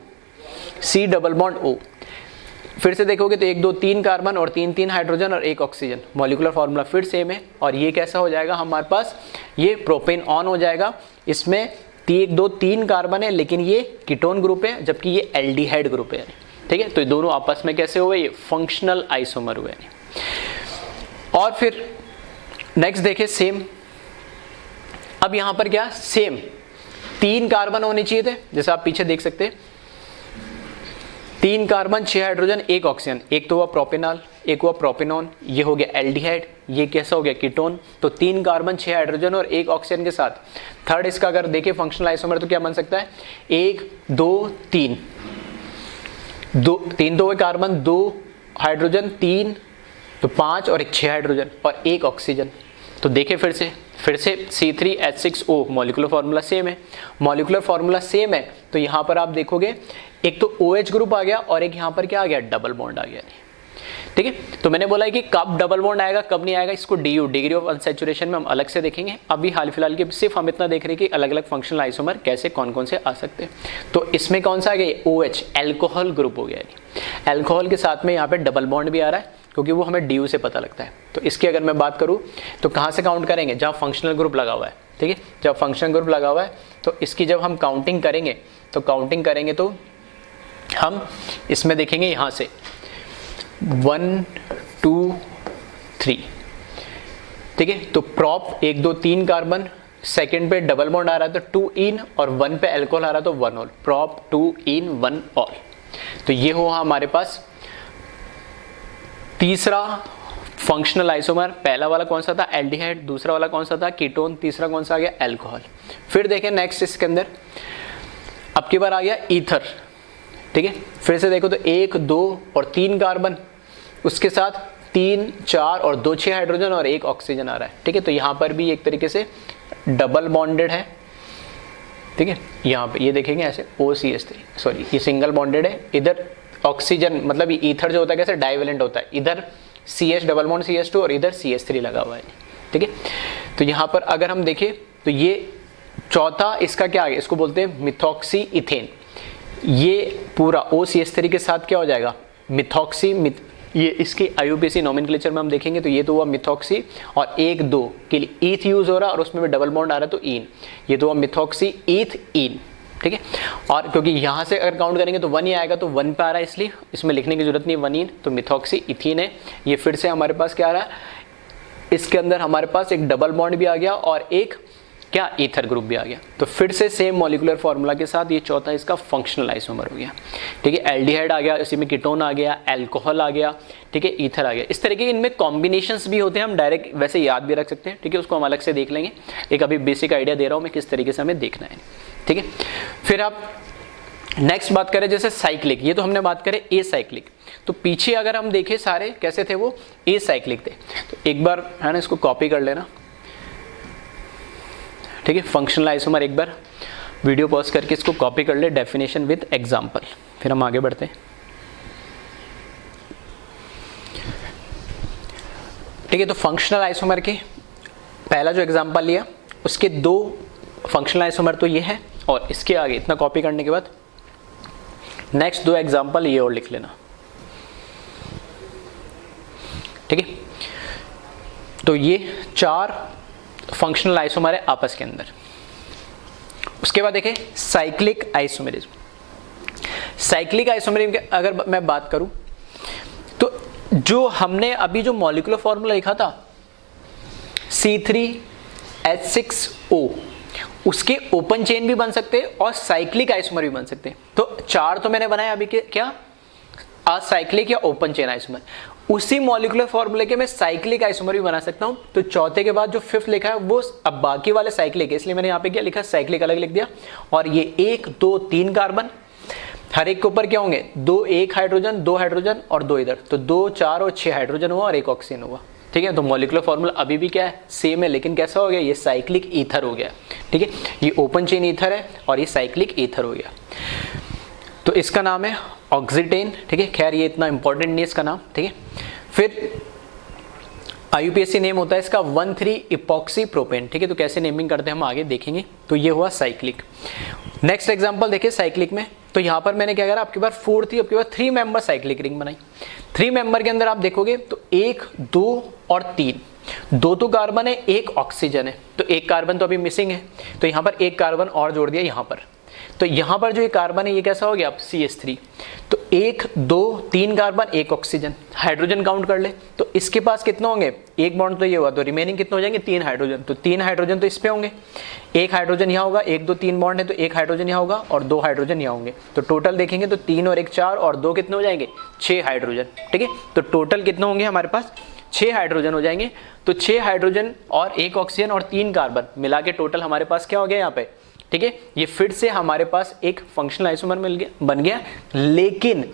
C double bond O। फिर से देखोगे तो 1 2 3 कार्बन और 3 3 हाइड्रोजन और एक ऑक्सीजन, मॉलिक्यूलर फार्मूला फिर सेम है। और ये कैसा हो जाएगा हमारे पास, ये प्रोपेन ऑन हो जाएगा, इसमें 1 2 3 कार्बन है लेकिन ये कीटोन ग्रुप है जबकि ये एल्डिहाइड ग्रुप है, ठीक है। तो दोनों आपस में कैसे हुए, ये फंक्शनल आइसोमर हुए। और फिर नेक्स्ट देखें सेम, अब यहां पर क्या सेम 3 कार्बन होने चाहिए थे, जैसे आप पीछे देख सकते हैं, 3 कार्बन 6 हाइड्रोजन 1 ऑक्सीजन, एक तो हुआ प्रोपेनॉल एक हुआ प्रोपेनॉन, ये हो गया एल्डिहाइड, ये कैसा हो गया कीटोन। तो 3 कार्बन 6 हाइड्रोजन और 1 ऑक्सीजन के साथ थर्ड इसका अगर देखें फंक्शनल आइसोमर तो क्या बन सकता है, 1 2 3 3 2 कार्बन 2 हाइड्रोजन 3 तो 5 और एक 6 हाइड्रोजन और एक ऑक्सीजन। तो देखें फिर से C3H6O मॉलिक्यूलर फार्मूला सेम है, मॉलिक्यूलर फार्मूला सेम है। तो यहाँ पर आप देखोगे एक तो OH ग्रुप आ गया और एक यहाँ पर क्या आ गया, डबल बॉन्ड आ गया, ठीक है। तो मैंने बोला है कि कब डबल बॉन्ड आएगा कब नहीं आएगा, इसको DU डिग्री ऑफ अनसैचुरेशन में हम अलग से देखेंगे। अभी हाल फिलहाल के सिर्फ हम इतना देख रहे हैं कि अलग अलग फंक्शनल आइसोमर कैसे कौन कौन से आ सकते हैं। तो इसमें कौन सा आ गया, OH एल्कोहल ग्रुप हो गया, एल्कोहल के साथ में यहाँ पे डबल बॉन्ड भी आ रहा है क्योंकि वो हमें DU से पता लगता है। तो इसकी अगर मैं बात करूँ तो कहाँ से काउंट करेंगे, जहाँ फंक्शनल ग्रुप लगा हुआ है, ठीक है, जब फंक्शनल ग्रुप लगा हुआ है तो इसकी जब हम काउंटिंग करेंगे तो हम इसमें देखेंगे यहाँ से 1 2 3, ठीक है। तो प्रॉप 1 2 3 कार्बन, सेकेंड पे डबल बॉन्ड आ रहा है तो 2 इन, और 1 पे अल्कोहल आ रहा है तो 1 ऑल, प्रॉप 2 इन 1 ऑल। तो ये हुआ हमारे पास तीसरा फंक्शनल आइसोमर। पहला वाला कौन सा था, एल्डिहाइड, दूसरा वाला कौन सा था, कीटोन, तीसरा कौन सा आ गया, अल्कोहल। फिर देखें नेक्स्ट इसके अंदर अब की बार आ गया ईथर, ठीक है। फिर से देखो तो 1 2 और 3 कार्बन, उसके साथ 3 4 और 2 6 हाइड्रोजन और 1 ऑक्सीजन आ रहा है, ठीक है। तो यहाँ पर भी एक तरीके से डबल बॉन्डेड है, ठीक है। यहाँ पे ये देखेंगे ऐसे OCH3, सॉरी ये सिंगल बॉन्डेड है। इधर ऑक्सीजन मतलब ये ईथर जो होता है कैसे डाइवेलेंट होता है, इधर CH डबल बॉन्ड CH2 और इधर CH3 लगा हुआ है, ठीक है। तो यहाँ पर अगर हम देखें तो ये चौथा इसका क्या आ गया, इसको बोलते हैं मिथॉक्सी इथेन। ये पूरा OCH3 के साथ क्या हो जाएगा, मिथॉक्सी, ये इसकी IUPAC नोमेनक्लेचर में हम देखेंगे तो ये तो हुआ मिथॉक्सी, और 1 2 के लिए ईथ यूज हो रहा है और उसमें भी डबल बॉन्ड आ रहा है तो ईन, ये तो हुआ मिथॉक्सी ईथ ईन, ठीक है। और क्योंकि यहाँ से अगर काउंट करेंगे तो 1 ही आएगा, तो 1 पे आ रहा है इसलिए इसमें लिखने की जरूरत नहीं, 1 ईन, तो मिथॉक्सी इथीन है। ये फिर से हमारे पास क्या आ रहा है, इसके अंदर हमारे पास एक डबल बॉन्ड भी आ गया और एक क्या ईथर ग्रुप भी आ गया। तो फिर से सेम मॉलिक्यूलर फार्मूला के साथ ये चौथा इसका फंक्शनल आइसोमर हो गया, ठीक है। एल्डिहाइड आ गया, इसी में कीटोन आ गया, अल्कोहल आ गया, ठीक है, ईथर आ गया। इस तरह के इनमें कॉम्बिनेशंस भी होते हैं, हम डायरेक्ट वैसे याद भी रख सकते हैं, ठीक है। उसको हम अलग से देख लेंगे, एक अभी बेसिक आइडिया दे रहा हूँ मैं किस तरीके से हमें देखना है, ठीक है। फिर आप नेक्स्ट बात करें जैसे साइक्लिक, ये तो हमने बात करें ए साइक्लिक। तो पीछे अगर हम देखें सारे कैसे थे, वो ए साइक्लिक थे। तो एक बार है ना इसको कॉपी कर लेना, ठीक है। फंक्शनल आइसोमर एक बार वीडियो पॉज करके इसको कॉपी कर ले, डेफिनेशन विद एग्जांपल, फिर हम आगे बढ़ते हैं, ठीक है। तो फंक्शनल आइसोमर के पहला जो एग्जांपल लिया उसके 2 फंक्शनल आइसोमर तो ये है, और इसके आगे इतना कॉपी करने के बाद नेक्स्ट 2 एग्जांपल ये और लिख लेना, ठीक है। तो ये 4 फंक्शनल आइसोमर है आपस के अंदर। उसके बाद देखें साइक्लिक आइसोमेरिज्म। साइक्लिक आइसोमेरिज्म की अगर मैं बात करूं तो जो हमने अभी जो मॉलिक्यूलर फॉर्मूला लिखा था C3H6O, उसके ओपन चेन भी बन सकते हैं और साइक्लिक आइसोमर भी बन सकते हैं। तो 4 तो मैंने बनाया अभी के, क्या असाइक्लिक या ओपन चेन आइसोमर। उसी मॉलिक्यूलर फॉर्मूले के मैं साइक्लिक आइसोमर भी बना सकता हूं। तो चौथे के बाद जो 5th लिखा है वो अब बाकी वाले साइक्लिक है, इसलिए मैंने यहाँ पे क्या लिखा, साइक्लिक अलग लिख दिया। और ये 1 2 3 कार्बन, हर एक के ऊपर क्या होंगे 2 1 हाइड्रोजन, 2 हाइड्रोजन और 2 इधर, तो 2 4 और 6 हाइड्रोजन हुआ और 1 ऑक्सीजन हुआ, ठीक है। तो मॉलिक्यूलर फॉर्मूला अभी भी क्या है, सेम है, लेकिन कैसा हो गया, ये साइक्लिक ईथर हो गया, ठीक है। ये ओपन चेन ईथर है और ये साइक्लिक ईथर हो गया। तो इसका नाम है ऑक्सीटेन, ठीक है। खैर ये इतना इंपॉर्टेंट नहीं है इसका नाम, ठीक है। फिर IUPAC नेम होता है इसका 1,3-इपॉक्सी प्रोपेन, ठीक है। तो कैसे नेमिंग करते हैं हम आगे देखेंगे। तो ये हुआ साइक्लिक। नेक्स्ट एग्जांपल देखिए साइक्लिक में, तो यहाँ पर मैंने क्या करा, आपके पास 4 थी, आपके पास 3 मेंबर साइक्लिक रिंग बनाई। 3 मेंबर के अंदर आप देखोगे तो 1 2 और 3, 2 तो कार्बन है, 1 ऑक्सीजन है, तो 1 कार्बन तो अभी मिसिंग है, तो यहाँ पर 1 कार्बन और जोड़ दिया यहाँ पर। तो यहाँ पर जो ये कार्बन है ये कैसा हो गया, अब CH3। तो 1 2 3 कार्बन, 1 ऑक्सीजन, हाइड्रोजन काउंट कर ले तो इसके पास कितने होंगे, 1 बॉन्ड तो ये हुआ, तो रिमेनिंग कितने हो जाएंगे, 3 हाइड्रोजन। तो 3 हाइड्रोजन तो इस पे होंगे, 1 हाइड्रोजन यहाँ होगा, 1 2 3 बॉन्ड है तो 1 हाइड्रोजन यहाँ होगा और 2 हाइड्रोजन यहाँ होंगे। तो टोटल देखेंगे तो 3 और 1 4 और 2 कितने हो जाएंगे, 6 हाइड्रोजन, ठीक है। तो टोटल कितने होंगे हमारे पास, 6 हाइड्रोजन हो जाएंगे। तो 6 हाइड्रोजन और 1 ऑक्सीजन और 3 कार्बन मिला के टोटल हमारे पास क्या हो गया यहाँ पे, ठीक है। ये फिर से हमारे पास एक फंक्शनल आइसोमर मिल गया, बन गया। लेकिन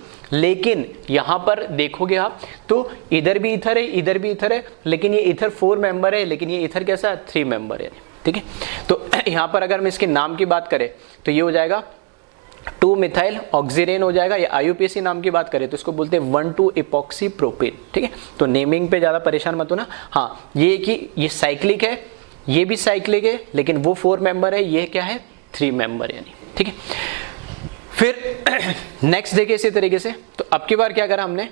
यहां पर देखोगे आप तो इधर भी ईथर है, इधर भी ईथर है, लेकिन ये ईथर 4 मेंबर है, लेकिन ये ईथर कैसा 3 मेंबर है, ठीक है। तो यहां पर अगर हम इसके नाम की बात करें तो ये हो जाएगा 2 मिथाइल ऑक्सीरेन हो जाएगा। या IUPAC नाम की बात करें तो इसको बोलते हैं 1,2-इपॉक्सी प्रोपेन, ठीक है। तो नेमिंग पे ज्यादा परेशान मत होना। हाँ ये कि ये साइक्लिक है, ये भी साइक्लिक है, लेकिन वो 4 मेंबर है, ये क्या है 3 मेंबर यानी, ठीक है। फिर नेक्स्ट देखिए इसी तरीके से, तो अब की बार क्या करा हमने,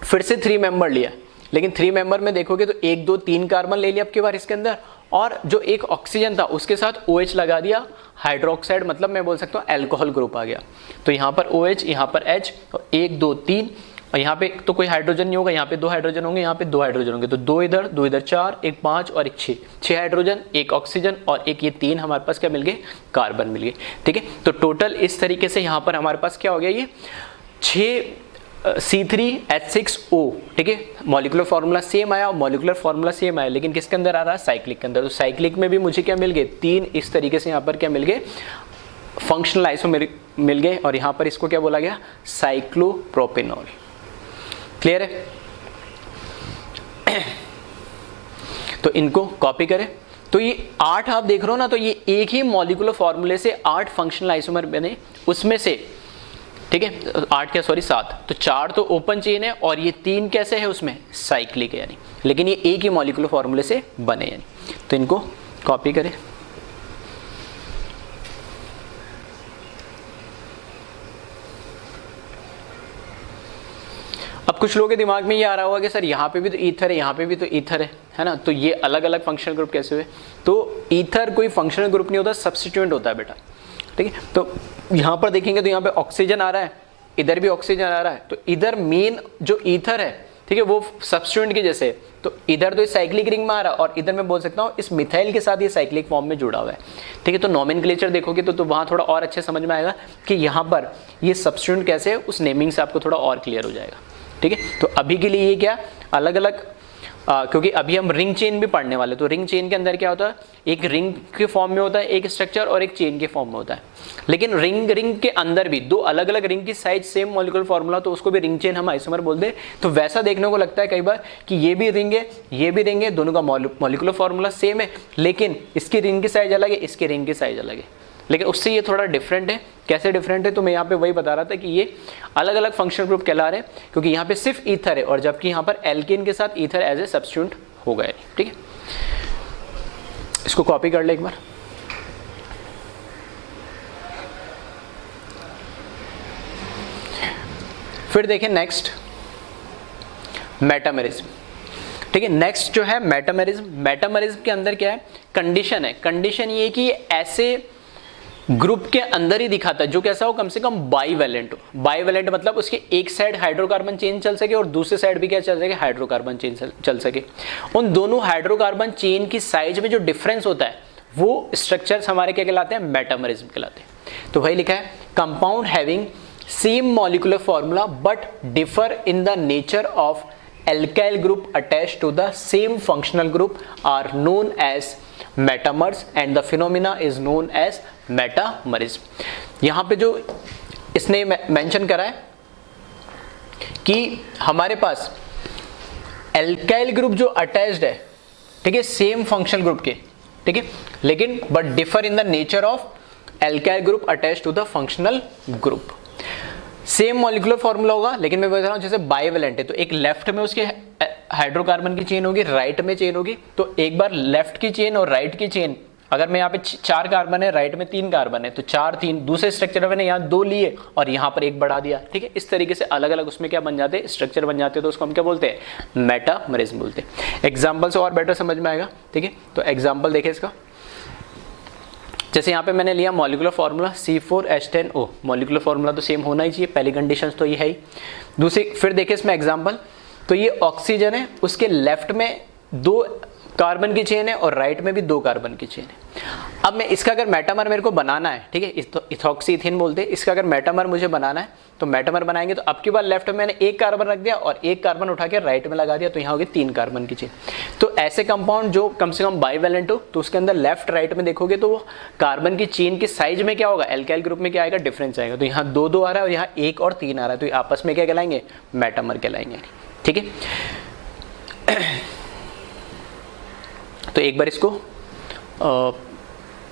फिर से 3 मेंबर लिया, लेकिन 3 मेंबर में देखोगे तो 1 2 3 कार्बन ले लिया अब की बार इसके अंदर, और जो 1 ऑक्सीजन था उसके साथ OH लगा दिया, हाइड्रोक्साइड मतलब मैं बोल सकता हूँ अल्कोहल ग्रुप आ गया। तो यहाँ पर OH, यहाँ पर H, और 1 2 3 और यहाँ पे तो कोई हाइड्रोजन नहीं होगा, यहाँ पे 2 हाइड्रोजन होंगे, यहाँ पे 2 हाइड्रोजन होंगे, तो 2 इधर 4, एक 5 और एक 6 हाइड्रोजन, एक ऑक्सीजन और एक ये 3 हमारे पास क्या मिल गए, कार्बन मिल गए। ठीक है, तो टोटल इस तरीके से यहाँ पर हमारे पास क्या हो गया, ये 6 C3H6O। ठीक है, मॉलिक्यूलर फार्मूला सेम आया, मॉलिक्यूलर फार्मूला सेम आया, लेकिन किसके अंदर आ रहा है, साइक्लिक के अंदर। तो साइक्लिक में भी मुझे क्या मिल गए, 3 इस तरीके से यहाँ पर क्या मिल गए, फंक्शनल आइसोमेरिक मिल गए, और यहाँ पर इसको क्या बोला गया, साइक्लोप्रोपेनॉल। क्लियर है? तो इनको कॉपी करें, तो ये 8 आप देख रहे हो ना, तो ये एक ही मॉलिक्यूलर फॉर्मूले से 8 फंक्शनल आइसोमर बने, उसमें से, ठीक है, 8 क्या, सॉरी 7, तो 4 तो ओपन चेन है और ये 3 कैसे है, उसमें साइक्लिक है, यानी लेकिन ये एक ही मॉलिक्यूलर फॉर्मूले से बने, यानी तो इनको कॉपी करें। अब कुछ लोगों के दिमाग में ये आ रहा होगा कि सर यहाँ पे भी तो ईथर है, यहाँ पे भी तो ईथर है ना, तो ये अलग अलग फंक्शनल ग्रुप कैसे हुए? तो ईथर कोई फंक्शनल ग्रुप नहीं होता, सब्स्टिट्यूएंट होता है बेटा। ठीक है, तो यहाँ पर देखेंगे तो यहाँ पे ऑक्सीजन आ रहा है, इधर भी ऑक्सीजन आ रहा है, तो इधर मेन जो ईथर है, ठीक है, वो सब्स्टिट्यूएंट के जैसे, तो इधर तो साइक्लिक रिंग में आ रहा है और इधर मैं बोल सकता हूँ इस मिथाइल के साथ ये साइक्लिक फॉर्म में जुड़ा हुआ है। ठीक है, तो नॉमेनक्लेचर देखोगे तो वहाँ थोड़ा और अच्छे समझ में आएगा कि यहाँ पर ये सब्स्टिट्यूएंट कैसे है, उस नेमिंग से आपको थोड़ा और क्लियर हो जाएगा। ठीक है, तो अभी के लिए ये क्या अलग अलग, क्योंकि अभी हम रिंग चेन भी पढ़ने वाले, तो रिंग चेन के अंदर क्या होता है, एक रिंग के फॉर्म में होता है एक स्ट्रक्चर और एक चेन के फॉर्म में होता है, लेकिन रिंग के अंदर भी 2 अलग अलग रिंग की साइज सेम मॉलिक्यूलर फार्मूला, तो उसको भी रिंग चेन हम आइसोमर बोलते हैं। तो वैसा देखने को लगता है कई बार कि ये भी रिंग है, ये भी रिंग है, दोनों का मॉलिक्यूलर फार्मूला सेम है, लेकिन इसकी रिंग की साइज अलग है, इसके रिंग की साइज अलग है, लेकिन उससे ये थोड़ा डिफरेंट है। कैसे डिफरेंट है, तो मैं यहाँ पे वही बता रहा था कि ये अलग अलग फंक्शनल ग्रुप कहला रहे हैं, क्योंकि यहाँ पे सिर्फ ईथर है और जबकि यहाँ पर एल्केन के साथ ईथर एज ए सब्स्टिट्यूएंट हो गए। ठीक है, इसको कॉपी कर ले एक बार। फिर देखें नेक्स्ट, मेटामेरिज्म। ठीक है, नेक्स्ट जो है मेटामेरिज्म। मेटामेरिज्म के अंदर क्या है, कंडीशन है। कंडीशन ये कि ऐसे ग्रुप के अंदर ही दिखाता है जो कैसा हो, कम से कम बाईवैलेंट हो। बाईवैलेंट मतलब उसके एक साइड हाइड्रोकार्बन चेन चल सके और दूसरे साइड भी क्या चल सके, हाइड्रोकार्बन चेन चल सके। उन दोनों हाइड्रोकार्बन चेन की साइज में जो डिफरेंस होता है वो स्ट्रक्चर्स हमारे क्या कहलाते हैं, मेटामेरिज्म कहलाते हैं। तो वही लिखा है, compound having same molecular formula but differ in the nature of alkyl group attached to the same functional group are known as metamers and the phenomena is known as metamerism। यहाँ पे जो इसने मेंशन करा है कि हमारे पास alkyl ग्रुप जो अटैच्ड है, ठीक है, सेम फंक्शनल ग्रुप के, ठीक है, लेकिन but differ in the nature of alkyl group attached to the functional group. Same molecular formula होगा, लेकिन मैं बता रहा हूं जैसे बाईवैलेंट है तो एक लेफ्ट में उसके हाइड्रोकार्बन की चेन होगी, राइट में चेन होगी, तो एक बार लेफ्ट की चेन और राइट की चेन, अगर मैं यहाँ पे 4 कार्बन है, राइट में 3 कार्बन है, तो 4 3 दूसरे स्ट्रक्चर मैंने यहाँ 2 लिए और यहाँ पर 1 बढ़ा दिया। ठीक है, इस तरीके से अलग अलग उसमें क्या बन जाते हैं, स्ट्रक्चर बन जाते हैं, तो उसको हम क्या बोलते हैं, मेटामेरिज्म बोलते हैं। एग्जाम्पल से और बेटर समझ में आएगा। ठीक है, तो एग्जाम्पल देखे इसका, जैसे यहाँ पे मैंने लिया molecular formula C4H10O, molecular formula तो सेम होना ही चाहिए, पहली कंडीशन तो ये है ही। दूसरी फिर देखे इसमें एग्जांपल, तो ये ऑक्सीजन है, उसके लेफ्ट में 2 कार्बन की चेन है और राइट में भी 2 कार्बन की चेन है। अब मैं इसका अगर मेटामर मेरे को बनाना है, ठीक है, इथॉक्सी इथेन बोलते हैं, इसका अगर मेटामर मुझे बनाना है तो मेटामर बनाएंगे, तो अब की बार लेफ्ट में मैंने 1 कार्बन रख दिया और 1 कार्बन उठा के राइट में लगा दिया, तो यहाँ होगी 3 कार्बन की चेन। तो ऐसे कंपाउंड जो कम से कम बाईवैलेंट हो, तो उसके अंदर लेफ्ट राइट में देखोगे तो वो कार्बन की चेन की साइज में क्या होगा, एल्काइल ग्रुप में क्या आएगा, डिफरेंस आएगा। तो यहाँ 2 2 आ रहा है और यहाँ 1 और 3 आ रहा है, तो ये आपस में क्या कहलाएंगे, मेटामर कहलाएंगे। ठीक है, तो एक बार इसको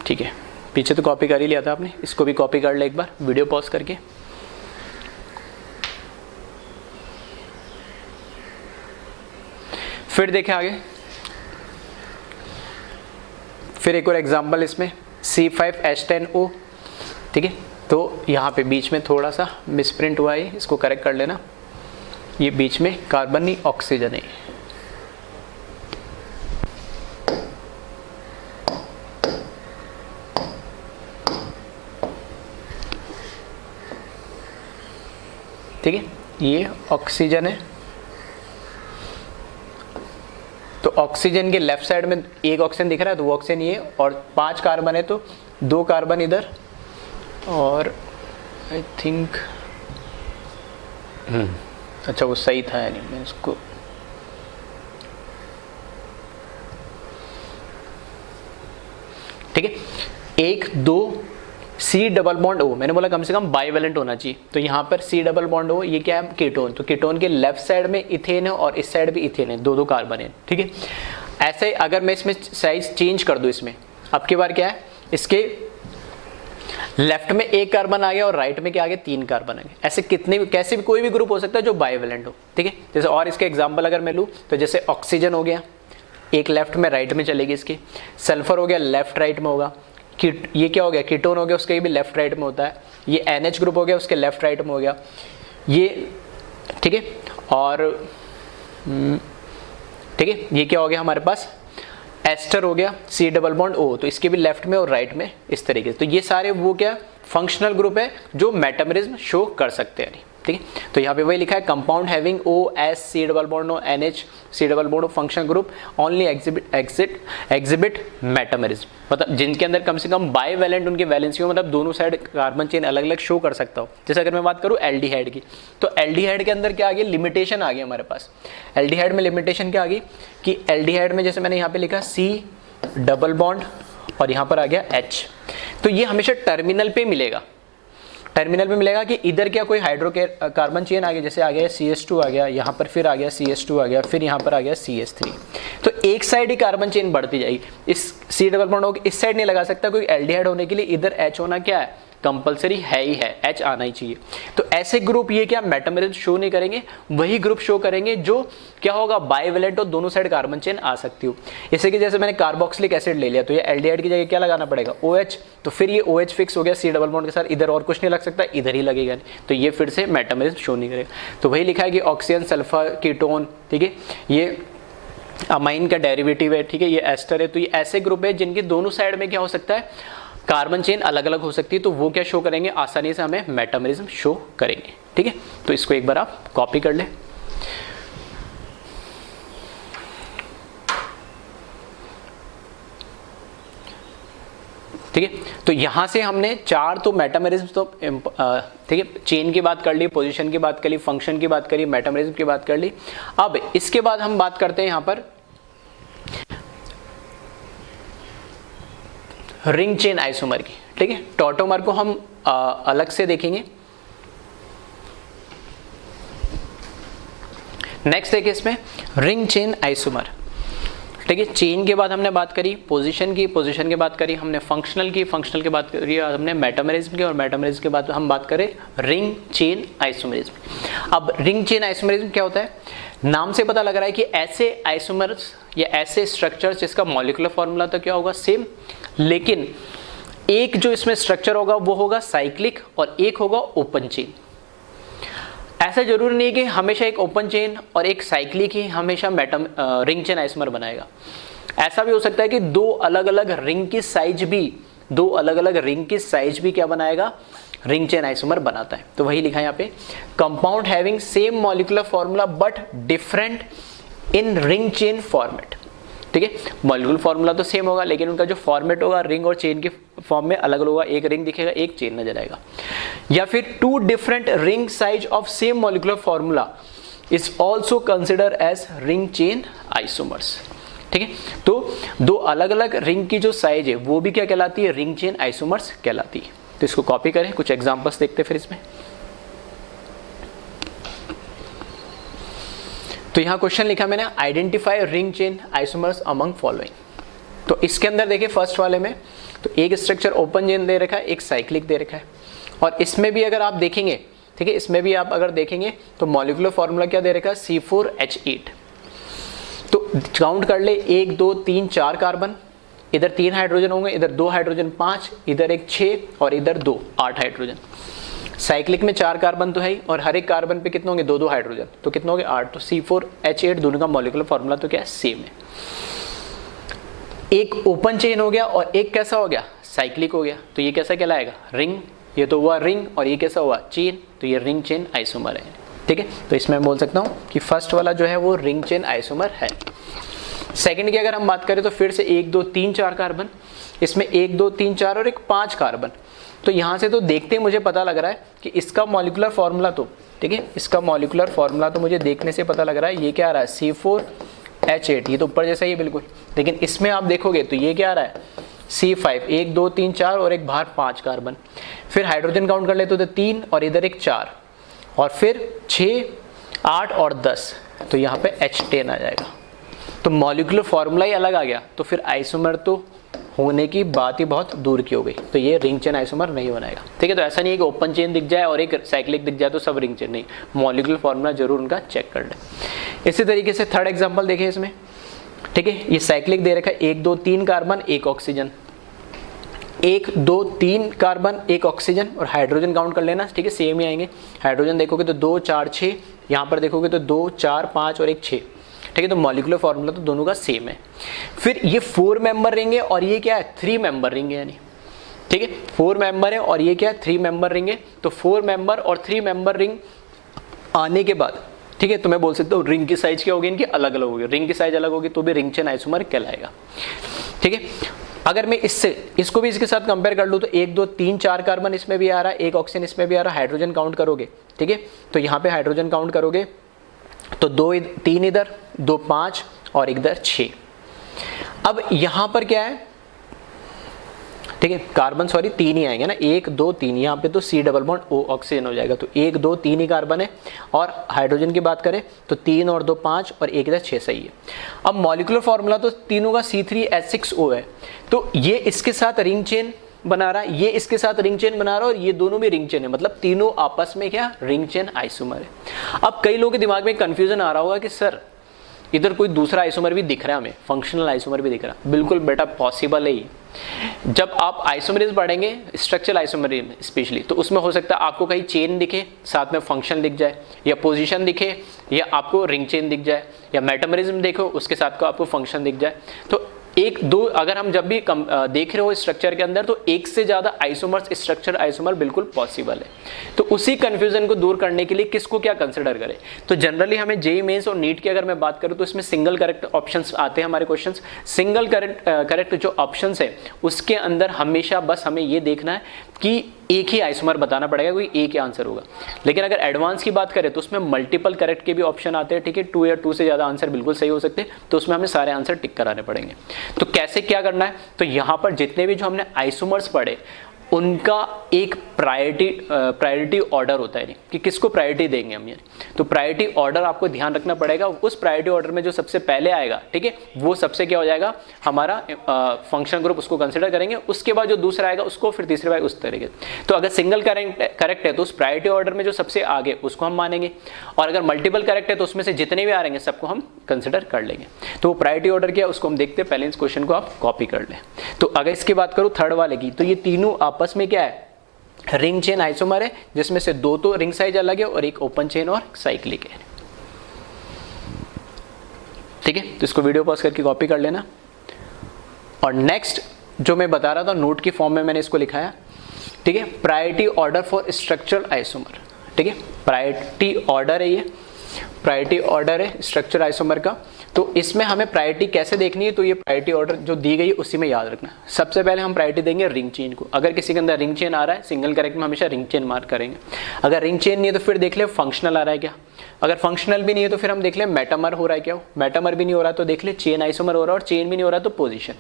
ठीक है, पीछे तो कॉपी कर ही लिया था आपने, इसको भी कॉपी कर ले एक बार, वीडियो पॉज करके। फिर देखें आगे, फिर एक और एग्जांपल इसमें C5H10O। ठीक है, तो यहाँ पे बीच में थोड़ा सा मिसप्रिंट हुआ है, इसको करेक्ट कर लेना। ये बीच में कार्बन नहीं ऑक्सीजन है। ठीक है, ये ऑक्सीजन है, तो ऑक्सीजन के लेफ्ट साइड में एक ऑक्सीजन दिख रहा है, तो वो ऑक्सीजन ये, और 5 कार्बन है तो 2 कार्बन इधर, और आई थिंक अच्छा वो सही था यानी मैं इसको ठीक है। 1 2 सी डबल बॉन्ड ओ, मैंने बोला कम से कम बाइवेलेंट होना चाहिए, तो यहाँ पर सी डबल बॉन्ड ओ, ये क्या है कीटोन, तो कीटोन के लेफ्ट साइड में इथेन है और इस साइड भी इथेन है, 2 कार्बन है, ठीक है। ऐसे अगर मैं इसमें साइज चेंज कर दूं, इसमें अब की बार क्या है, इसके लेफ्ट में 1 कार्बन आ गया और राइट में क्या आ गया 3 कार्बन आ गया। ऐसे कितने भी कैसे भी कोई भी ग्रुप हो सकता है जो बाइवेलेंट हो, ठीक है। जैसे और इसके एग्जांपल अगर मैं लूँ तो जैसे ऑक्सीजन हो गया, एक लेफ्ट में राइट में चलेगी इसकी, सल्फर हो गया लेफ्ट राइट में होगा, ये क्या हो गया कीटोन हो गया, उसके भी लेफ्ट राइट में होता है, ये NH ग्रुप हो गया उसके लेफ्ट राइट में हो गया ये, ठीक है। और ठीक है, ये क्या हो गया हमारे पास एस्टर हो गया, सी डबल बॉन्ड ओ, तो इसके भी लेफ्ट में और राइट में इस तरीके से। तो ये सारे वो क्या फंक्शनल ग्रुप है जो मेटामरिज्म शो कर सकते हैं, ठीक है। तो यहाँ पे वही लिखा है compound having O S C double bond O NH C double bond functional group only exhibit metamerism, मतलब जिनके अंदर कम से कम बाइवेलेंट उनकी वैलेंसी हो, मतलब दोनों साइड कार्बन चेन अलग अलग शो कर सकता हो। जैसे अगर मैं बात करूँ एल्डिहाइड की, तो एल्डिहाइड के अंदर क्या आ गया लिमिटेशन आ गई हमारे पास। एल्डिहाइड में लिमिटेशन क्या आ गई कि एल्डिहाइड में जैसे मैंने यहाँ पे लिखा सी डबल बॉन्ड और यहाँ पर आ गया H, तो ये हमेशा टर्मिनल पे मिलेगा, टर्मिनल पे मिलेगा कि इधर क्या कोई हाइड्रोकार्बन चेन आ गया, जैसे आ गया CH2 आ गया, यहाँ पर फिर आ गया CH2 आ गया, फिर यहाँ पर आ गया CH3, तो एक साइड ही कार्बन चेन बढ़ती जाएगी। इस सी डबल बॉन्ड इस साइड नहीं लगा सकता, कोई एल्डिहाइड होने के लिए इधर H होना क्या है कंपलसरी है ही है, H आना ही चाहिए। तो ऐसे ग्रुप ये क्या मेटामरिज्म शो नहीं करेंगे, वही ग्रुप शो करेंगे जो क्या होगा बाइवेलेंट और दोनों साइड कार्बन चेन आ सकती हो। जैसे कि जैसे मैंने कार्बोक्सिलिक एसिड ले लिया, तो ये एल्डिहाइड की जगह क्या लगाना पड़ेगा OH, तो फिर ये OH फिक्स हो गया सी डबल बॉन्ड के साथ, इधर और कुछ नहीं लग सकता, इधर ही लगेगा नहीं, तो ये फिर से मेटामरिज्म शो नहीं करेगा। तो वही लिखा है कि ऑक्सीजन सल्फर कीटोन, ठीक है, ये अमाइन का डेरिवेटिव है, ठीक है, ये एस्टर है, तो ये ऐसे ग्रुप है जिनके दोनों साइड में क्या हो सकता है कार्बन चेन अलग अलग हो सकती है, तो वो क्या शो करेंगे आसानी से हमें मेटामरिज्म शो करेंगे, ठीक है। तो इसको एक बार आप कॉपी कर लें। ठीक है, तो यहां से हमने 4 तो मेटामरिज्म तो ठीक है चेन की बात कर ली, पोजीशन की बात कर ली, फंक्शन की बात करी, मेटामरिज्म की बात कर ली। अब इसके बाद हम बात करते हैं यहां पर रिंग चेन आइसोमर की, ठीक है। टॉटोमर को हम अलग से देखेंगे। नेक्स्ट देखिए इसमें रिंग चेन आइसोमर, ठीक है। चेन के बाद हमने बात करी पोजीशन की, पोजीशन की बात करी हमने फंक्शनल की, फंक्शनल की बात करी हमने मेटामरिज्म की, और मेटामरिज्म के बाद हम बात करें रिंग चेन आइसोमरिज्म। अब रिंग चेन आइसोमरिज्म क्या होता है, नाम से पता लग रहा है कि ऐसे आइसोमर्स या ऐसे स्ट्रक्चर्स जिसका मॉलिक्यूलर फॉर्मूला तो क्या होगा सेम, लेकिन एक जो इसमें स्ट्रक्चर होगा वो होगा साइक्लिक और एक होगा ओपन चेन। ऐसा जरूरी नहीं कि हमेशा एक ओपन चेन और एक साइक्लिक ही हमेशा रिंग चेन आइसोमर बनाएगा। ऐसा भी हो सकता है कि दो अलग अलग रिंग की साइज भी क्या बनाएगा रिंग चेन आइसोमर बनाता है। तो वही लिखा है यहाँ पे compound having same molecular formula but different in ring chain format, ठीक है। मॉलिक्यूलर फॉर्मूला तो सेम होगा लेकिन उनका जो फॉर्मेट होगा रिंग और चेन के फॉर्म में अलग अलग होगा, एक रिंग दिखेगा एक चेन नजर आएगा। या फिर 2 different ring size of same molecular formula is also consider as ring chain isomers, ठीक है। तो 2 अलग अलग रिंग की जो साइज है वो भी क्या कहलाती है रिंग चेन आइसोमर्स कहलाती है। तो इसको कॉपी करें, कुछ एग्जांपल्स देखते हैं फिर इसमें। तो यहां क्वेश्चन लिखा मैंने identify ring chain isomers among following. तो इसके अंदर देखिए फर्स्ट वाले में तो एक स्ट्रक्चर ओपन चेन दे रखा है, एक साइक्लिक दे रखा है, और इसमें भी अगर आप देखेंगे, ठीक है, इसमें भी आप अगर देखेंगे तो मॉलिक्यूलर फॉर्मूला क्या दे रखा है C4H8। तो काउंट कर ले 1 2 3 4 कार्बन, इधर 3 हाइड्रोजन होंगे, इधर 2 हाइड्रोजन 5, इधर एक 6 और इधर 2 8 हाइड्रोजन। साइक्लिक में 4 कार्बन तो है ही और हर एक कार्बन पे कितने होंगे 2 हाइड्रोजन, तो कितने होंगे 8। तो C4H8 दोनों का मॉलिक्यूलर फॉर्मूला तो क्या है सेम है। एक ओपन चेन हो गया और एक कैसा हो गया साइक्लिक हो गया, तो ये कैसा कहलाएगा रिंग, ये तो हुआ रिंग और ये कैसा हुआ चेन, तो ये रिंग चेन आइसोमर है, ठीक है, तो इसमें मैं बोल सकता हूँ कि फर्स्ट वाला जो है वो रिंग चेन आइसोमर है। सेकंड की अगर हम बात करें तो फिर से 1 2 3 4 कार्बन, इसमें 1 2 3 4 और एक 5 कार्बन। तो यहाँ से तो देखते ही मुझे पता लग रहा है कि इसका मॉलिक्यूलर फॉर्मूला तो, ठीक है, इसका मॉलिक्यूलर फॉर्मूला तो मुझे देखने से पता लग रहा है, ये क्या आ रहा है C4H8, ये तो ऊपर जैसा ही है बिल्कुल। लेकिन इसमें आप देखोगे तो ये क्या आ रहा है C5, 1 2 3 4 और एक बाहर 5 कार्बन। फिर हाइड्रोजन काउंट कर ले तो 3 और इधर एक 4 और फिर 6 8 और 10, तो यहाँ पे H10 आ जाएगा। तो मॉलिक्यूलर फॉर्मूला ही अलग आ गया, तो फिर आइसोमर तो होने की बात ही बहुत दूर की हो गई, तो ये रिंग चेन आइसोमर नहीं बनाएगा। ठीक है, तो ऐसा नहीं है कि ओपन चेन दिख जाए और एक साइक्लिक दिख जाए तो सब रिंग चेन, नहीं, मॉलिक्यूलर फॉर्मूला जरूर उनका चेक कर ले। इसी तरीके से थर्ड एग्जांपल देखिए इसमें, ठीक है, ये साइक्लिक दे रखा है 1 2 3 कार्बन 1 ऑक्सीजन, 1 2 3 कार्बन 1 ऑक्सीजन और हाइड्रोजन काउंट कर लेना, ठीक है, सेम ही आएंगे। हाइड्रोजन देखोगे तो 2 4 6, यहाँ पर देखोगे तो 2 4 5 और एक 6, ठीक है, तो मॉलिक्यूलर फॉर्मूला तो दोनों का सेम है। फिर ये 4 मेंबर रिंग है और ये क्या है 3 मेंबर रिंग है, यानी ठीक है 4 मेंबर है और ये क्या है 3 मेंबर रिंग है। तो 4 मेंबर और 3 मेंबर रिंग आने के बाद, ठीक है, तो मैं बोल सकता हूँ रिंग की साइज क्या होगी, इनकी अलग अलग होगी। रिंग की साइज अलग होगी तो भी रिंग चेन आइसोमर कहलाएगा। ठीक है, अगर मैं इसको भी इसके साथ कंपेयर कर लूँ तो 1 2 3 4 कार्बन इसमें भी आ रहा है, 1 ऑक्सीजन इसमें भी आ रहा है, हाइड्रोजन काउंट करोगे, ठीक है, तो यहाँ पे हाइड्रोजन काउंट करोगे तो 2 3 इधर, 2 5 और इधर 6। अब यहां पर क्या है, ठीक है, कार्बन सॉरी 3 ही आएंगे ना, 1 2 3, यहाँ पे तो C double bond O oxygen हो जाएगा, तो 1 2 3 ही कार्बन है। और हाइड्रोजन की बात करें तो 3 और 2 5 और एक इधर 6 सही है। अब मॉलिक्यूलर फॉर्मूला तो तीनों का C3H6O है, तो ये इसके साथ रिंग चेन बना रहा है, ये इसके साथ रिंग चेन बना रहा है और ये दोनों भी रिंग चेन है, मतलब तीनों आपस में क्या रिंग चेन आइसोमर है। अब कई लोगों के दिमाग में कंफ्यूजन आ रहा होगा कि सर इधर कोई दूसरा आइसोमर भी दिख रहा है, हमें फंक्शनल आइसोमर भी दिख रहा है। बिल्कुल बेटा पॉसिबल है ही। जब आप आइसोमरिज्म पढ़ेंगे, स्ट्रक्चरल आइसोमरिज्म स्पेशली, तो उसमें हो सकता है आपको कहीं चेन दिखे साथ में फंक्शन दिख जाए, या पोजीशन दिखे या आपको रिंग चेन दिख जाए, या मेटामरिज्म देखो उसके साथ को आपको फंक्शन दिख जाए। तो 1 2 अगर हम जब भी देख रहे हो स्ट्रक्चर के अंदर तो एक से ज्यादा आइसोमर्स स्ट्रक्चर आइसोमर बिल्कुल पॉसिबल है। तो उसी कंफ्यूजन को दूर करने के लिए किसको क्या कंसिडर करें, तो जनरली हमें जेईई मेंस और नीट की अगर मैं बात करूं तो इसमें सिंगल करेक्ट ऑप्शंस आते हैं हमारे क्वेश्चंस। सिंगल करेक्ट जो ऑप्शंस है उसके अंदर हमेशा बस हमें ये देखना है कि एक ही आइसोमर बताना पड़ेगा, कोई एक ही आंसर होगा। लेकिन अगर एडवांस की बात करें तो उसमें मल्टीपल करेक्ट के भी ऑप्शन आते हैं, ठीक है, 2 या 2 से ज्यादा आंसर बिल्कुल सही हो सकते हैं, तो उसमें हमें सारे आंसर टिक कराने पड़ेंगे। तो कैसे क्या करना है, तो यहाँ पर जितने भी जो हमने आइसोमर्स पढ़े उनका एक प्रायोरिटी ऑर्डर होता है कि किसको प्रायोरिटी देंगे हम, तो प्रायोरिटी ऑर्डर आपको ध्यान रखना पड़ेगा। उस प्रायोरिटी ऑर्डर में जो सबसे पहले आएगा, ठीक है, वो सबसे क्या हो जाएगा हमारा फंक्शन ग्रुप, उसको कंसिडर करेंगे। उसके बाद जो दूसरा आएगा उसको फिर तीसरे बार उस तरीके। तो अगर सिंगल करेक्ट है तो उस प्रायोरिटी ऑर्डर में जो सबसे आगे उसको हम मानेंगे, और अगर मल्टीपल करेक्ट है तो उसमें से जितने भी आ रहेंगे सबको हम कंसिडर कर लेंगे। तो वो प्रायोरिटी ऑर्डर क्या है उसको हम देखते हैं, पहले इस क्वेश्चन को आप कॉपी कर लें। तो अगर इसकी बात करूँ थर्ड वाले की, तो ये तीनों आपस में क्या है रिंग चेन आइसोमर है, जिसमें से 2 तो रिंग साइज अलग है और एक ओपन चेन और साइक्लिक है। ठीक है, तो इसको वीडियो पॉज करके कॉपी कर लेना। और नेक्स्ट जो मैं बता रहा था नोट की फॉर्म में मैंने इसको लिखा है, ठीक है, priority order for structural isomer. ठीक है, प्रायोरिटी ऑर्डर है, ये प्रायोरिटी ऑर्डर है स्ट्रक्चर आइसोमर का। तो इसमें हमें प्रायोरिटी कैसे देखनी है, तो ये प्रायोरिटी ऑर्डर जो दी गई है उसी में याद रखना। सबसे पहले हम प्रायोरिटी देंगे रिंग चेन को। अगर किसी के अंदर रिंग चेन आ रहा है सिंगल करेक्ट में हमेशा रिंग चेन मार्क करेंगे। अगर रिंग चेन नहीं है तो फिर देख ले फंक्शनल आ रहा है क्या। अगर फंक्शनल भी नहीं है तो फिर हम देख ले मेटामर हो रहा है क्या। मेटामर भी नहीं हो रहा तो देख ले चेन आइसोमर हो रहा है, और चेन भी नहीं हो रहा तो पोजीशन।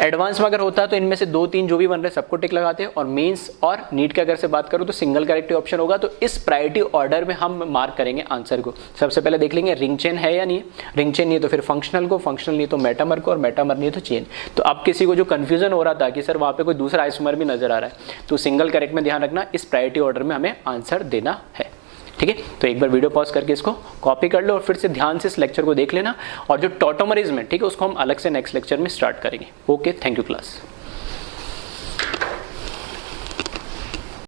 एडवांस में अगर होता है तो इनमें से 2 3 जो भी बन रहे सबको टिक लगाते हैं। और मेंस और नीट के अगर से बात करूं तो सिंगल करेक्ट ऑप्शन होगा। तो इस प्रायोरिटी ऑर्डर में हम मार्क करेंगे आंसर को। सबसे पहले देख लेंगे रिंग चेन है या नहीं। रिंग चेन नहीं है तो फिर फंक्शनल को, फंक्शनल नहीं तो मेटामर को, और मेटामर नहीं तो चेन। तो अब किसी को जो कंफ्यूजन हो रहा था कि सर वहां पे कोई दूसरा आइसोमर भी नजर आ रहा है, तो सिंगल करेक्ट में ध्यान रखना, इस प्रायोरिटी ऑर्डर में हमें आंसर देना है। ठीक है, तो एक बार वीडियो पॉज करके इसको कॉपी कर लो और फिर से ध्यान से इस लेक्चर को देख लेना। और जो टॉटोमरिज्म है, ठीक है, उसको हम अलग से नेक्स्ट लेक्चर में स्टार्ट करेंगे। Okay, thank you class.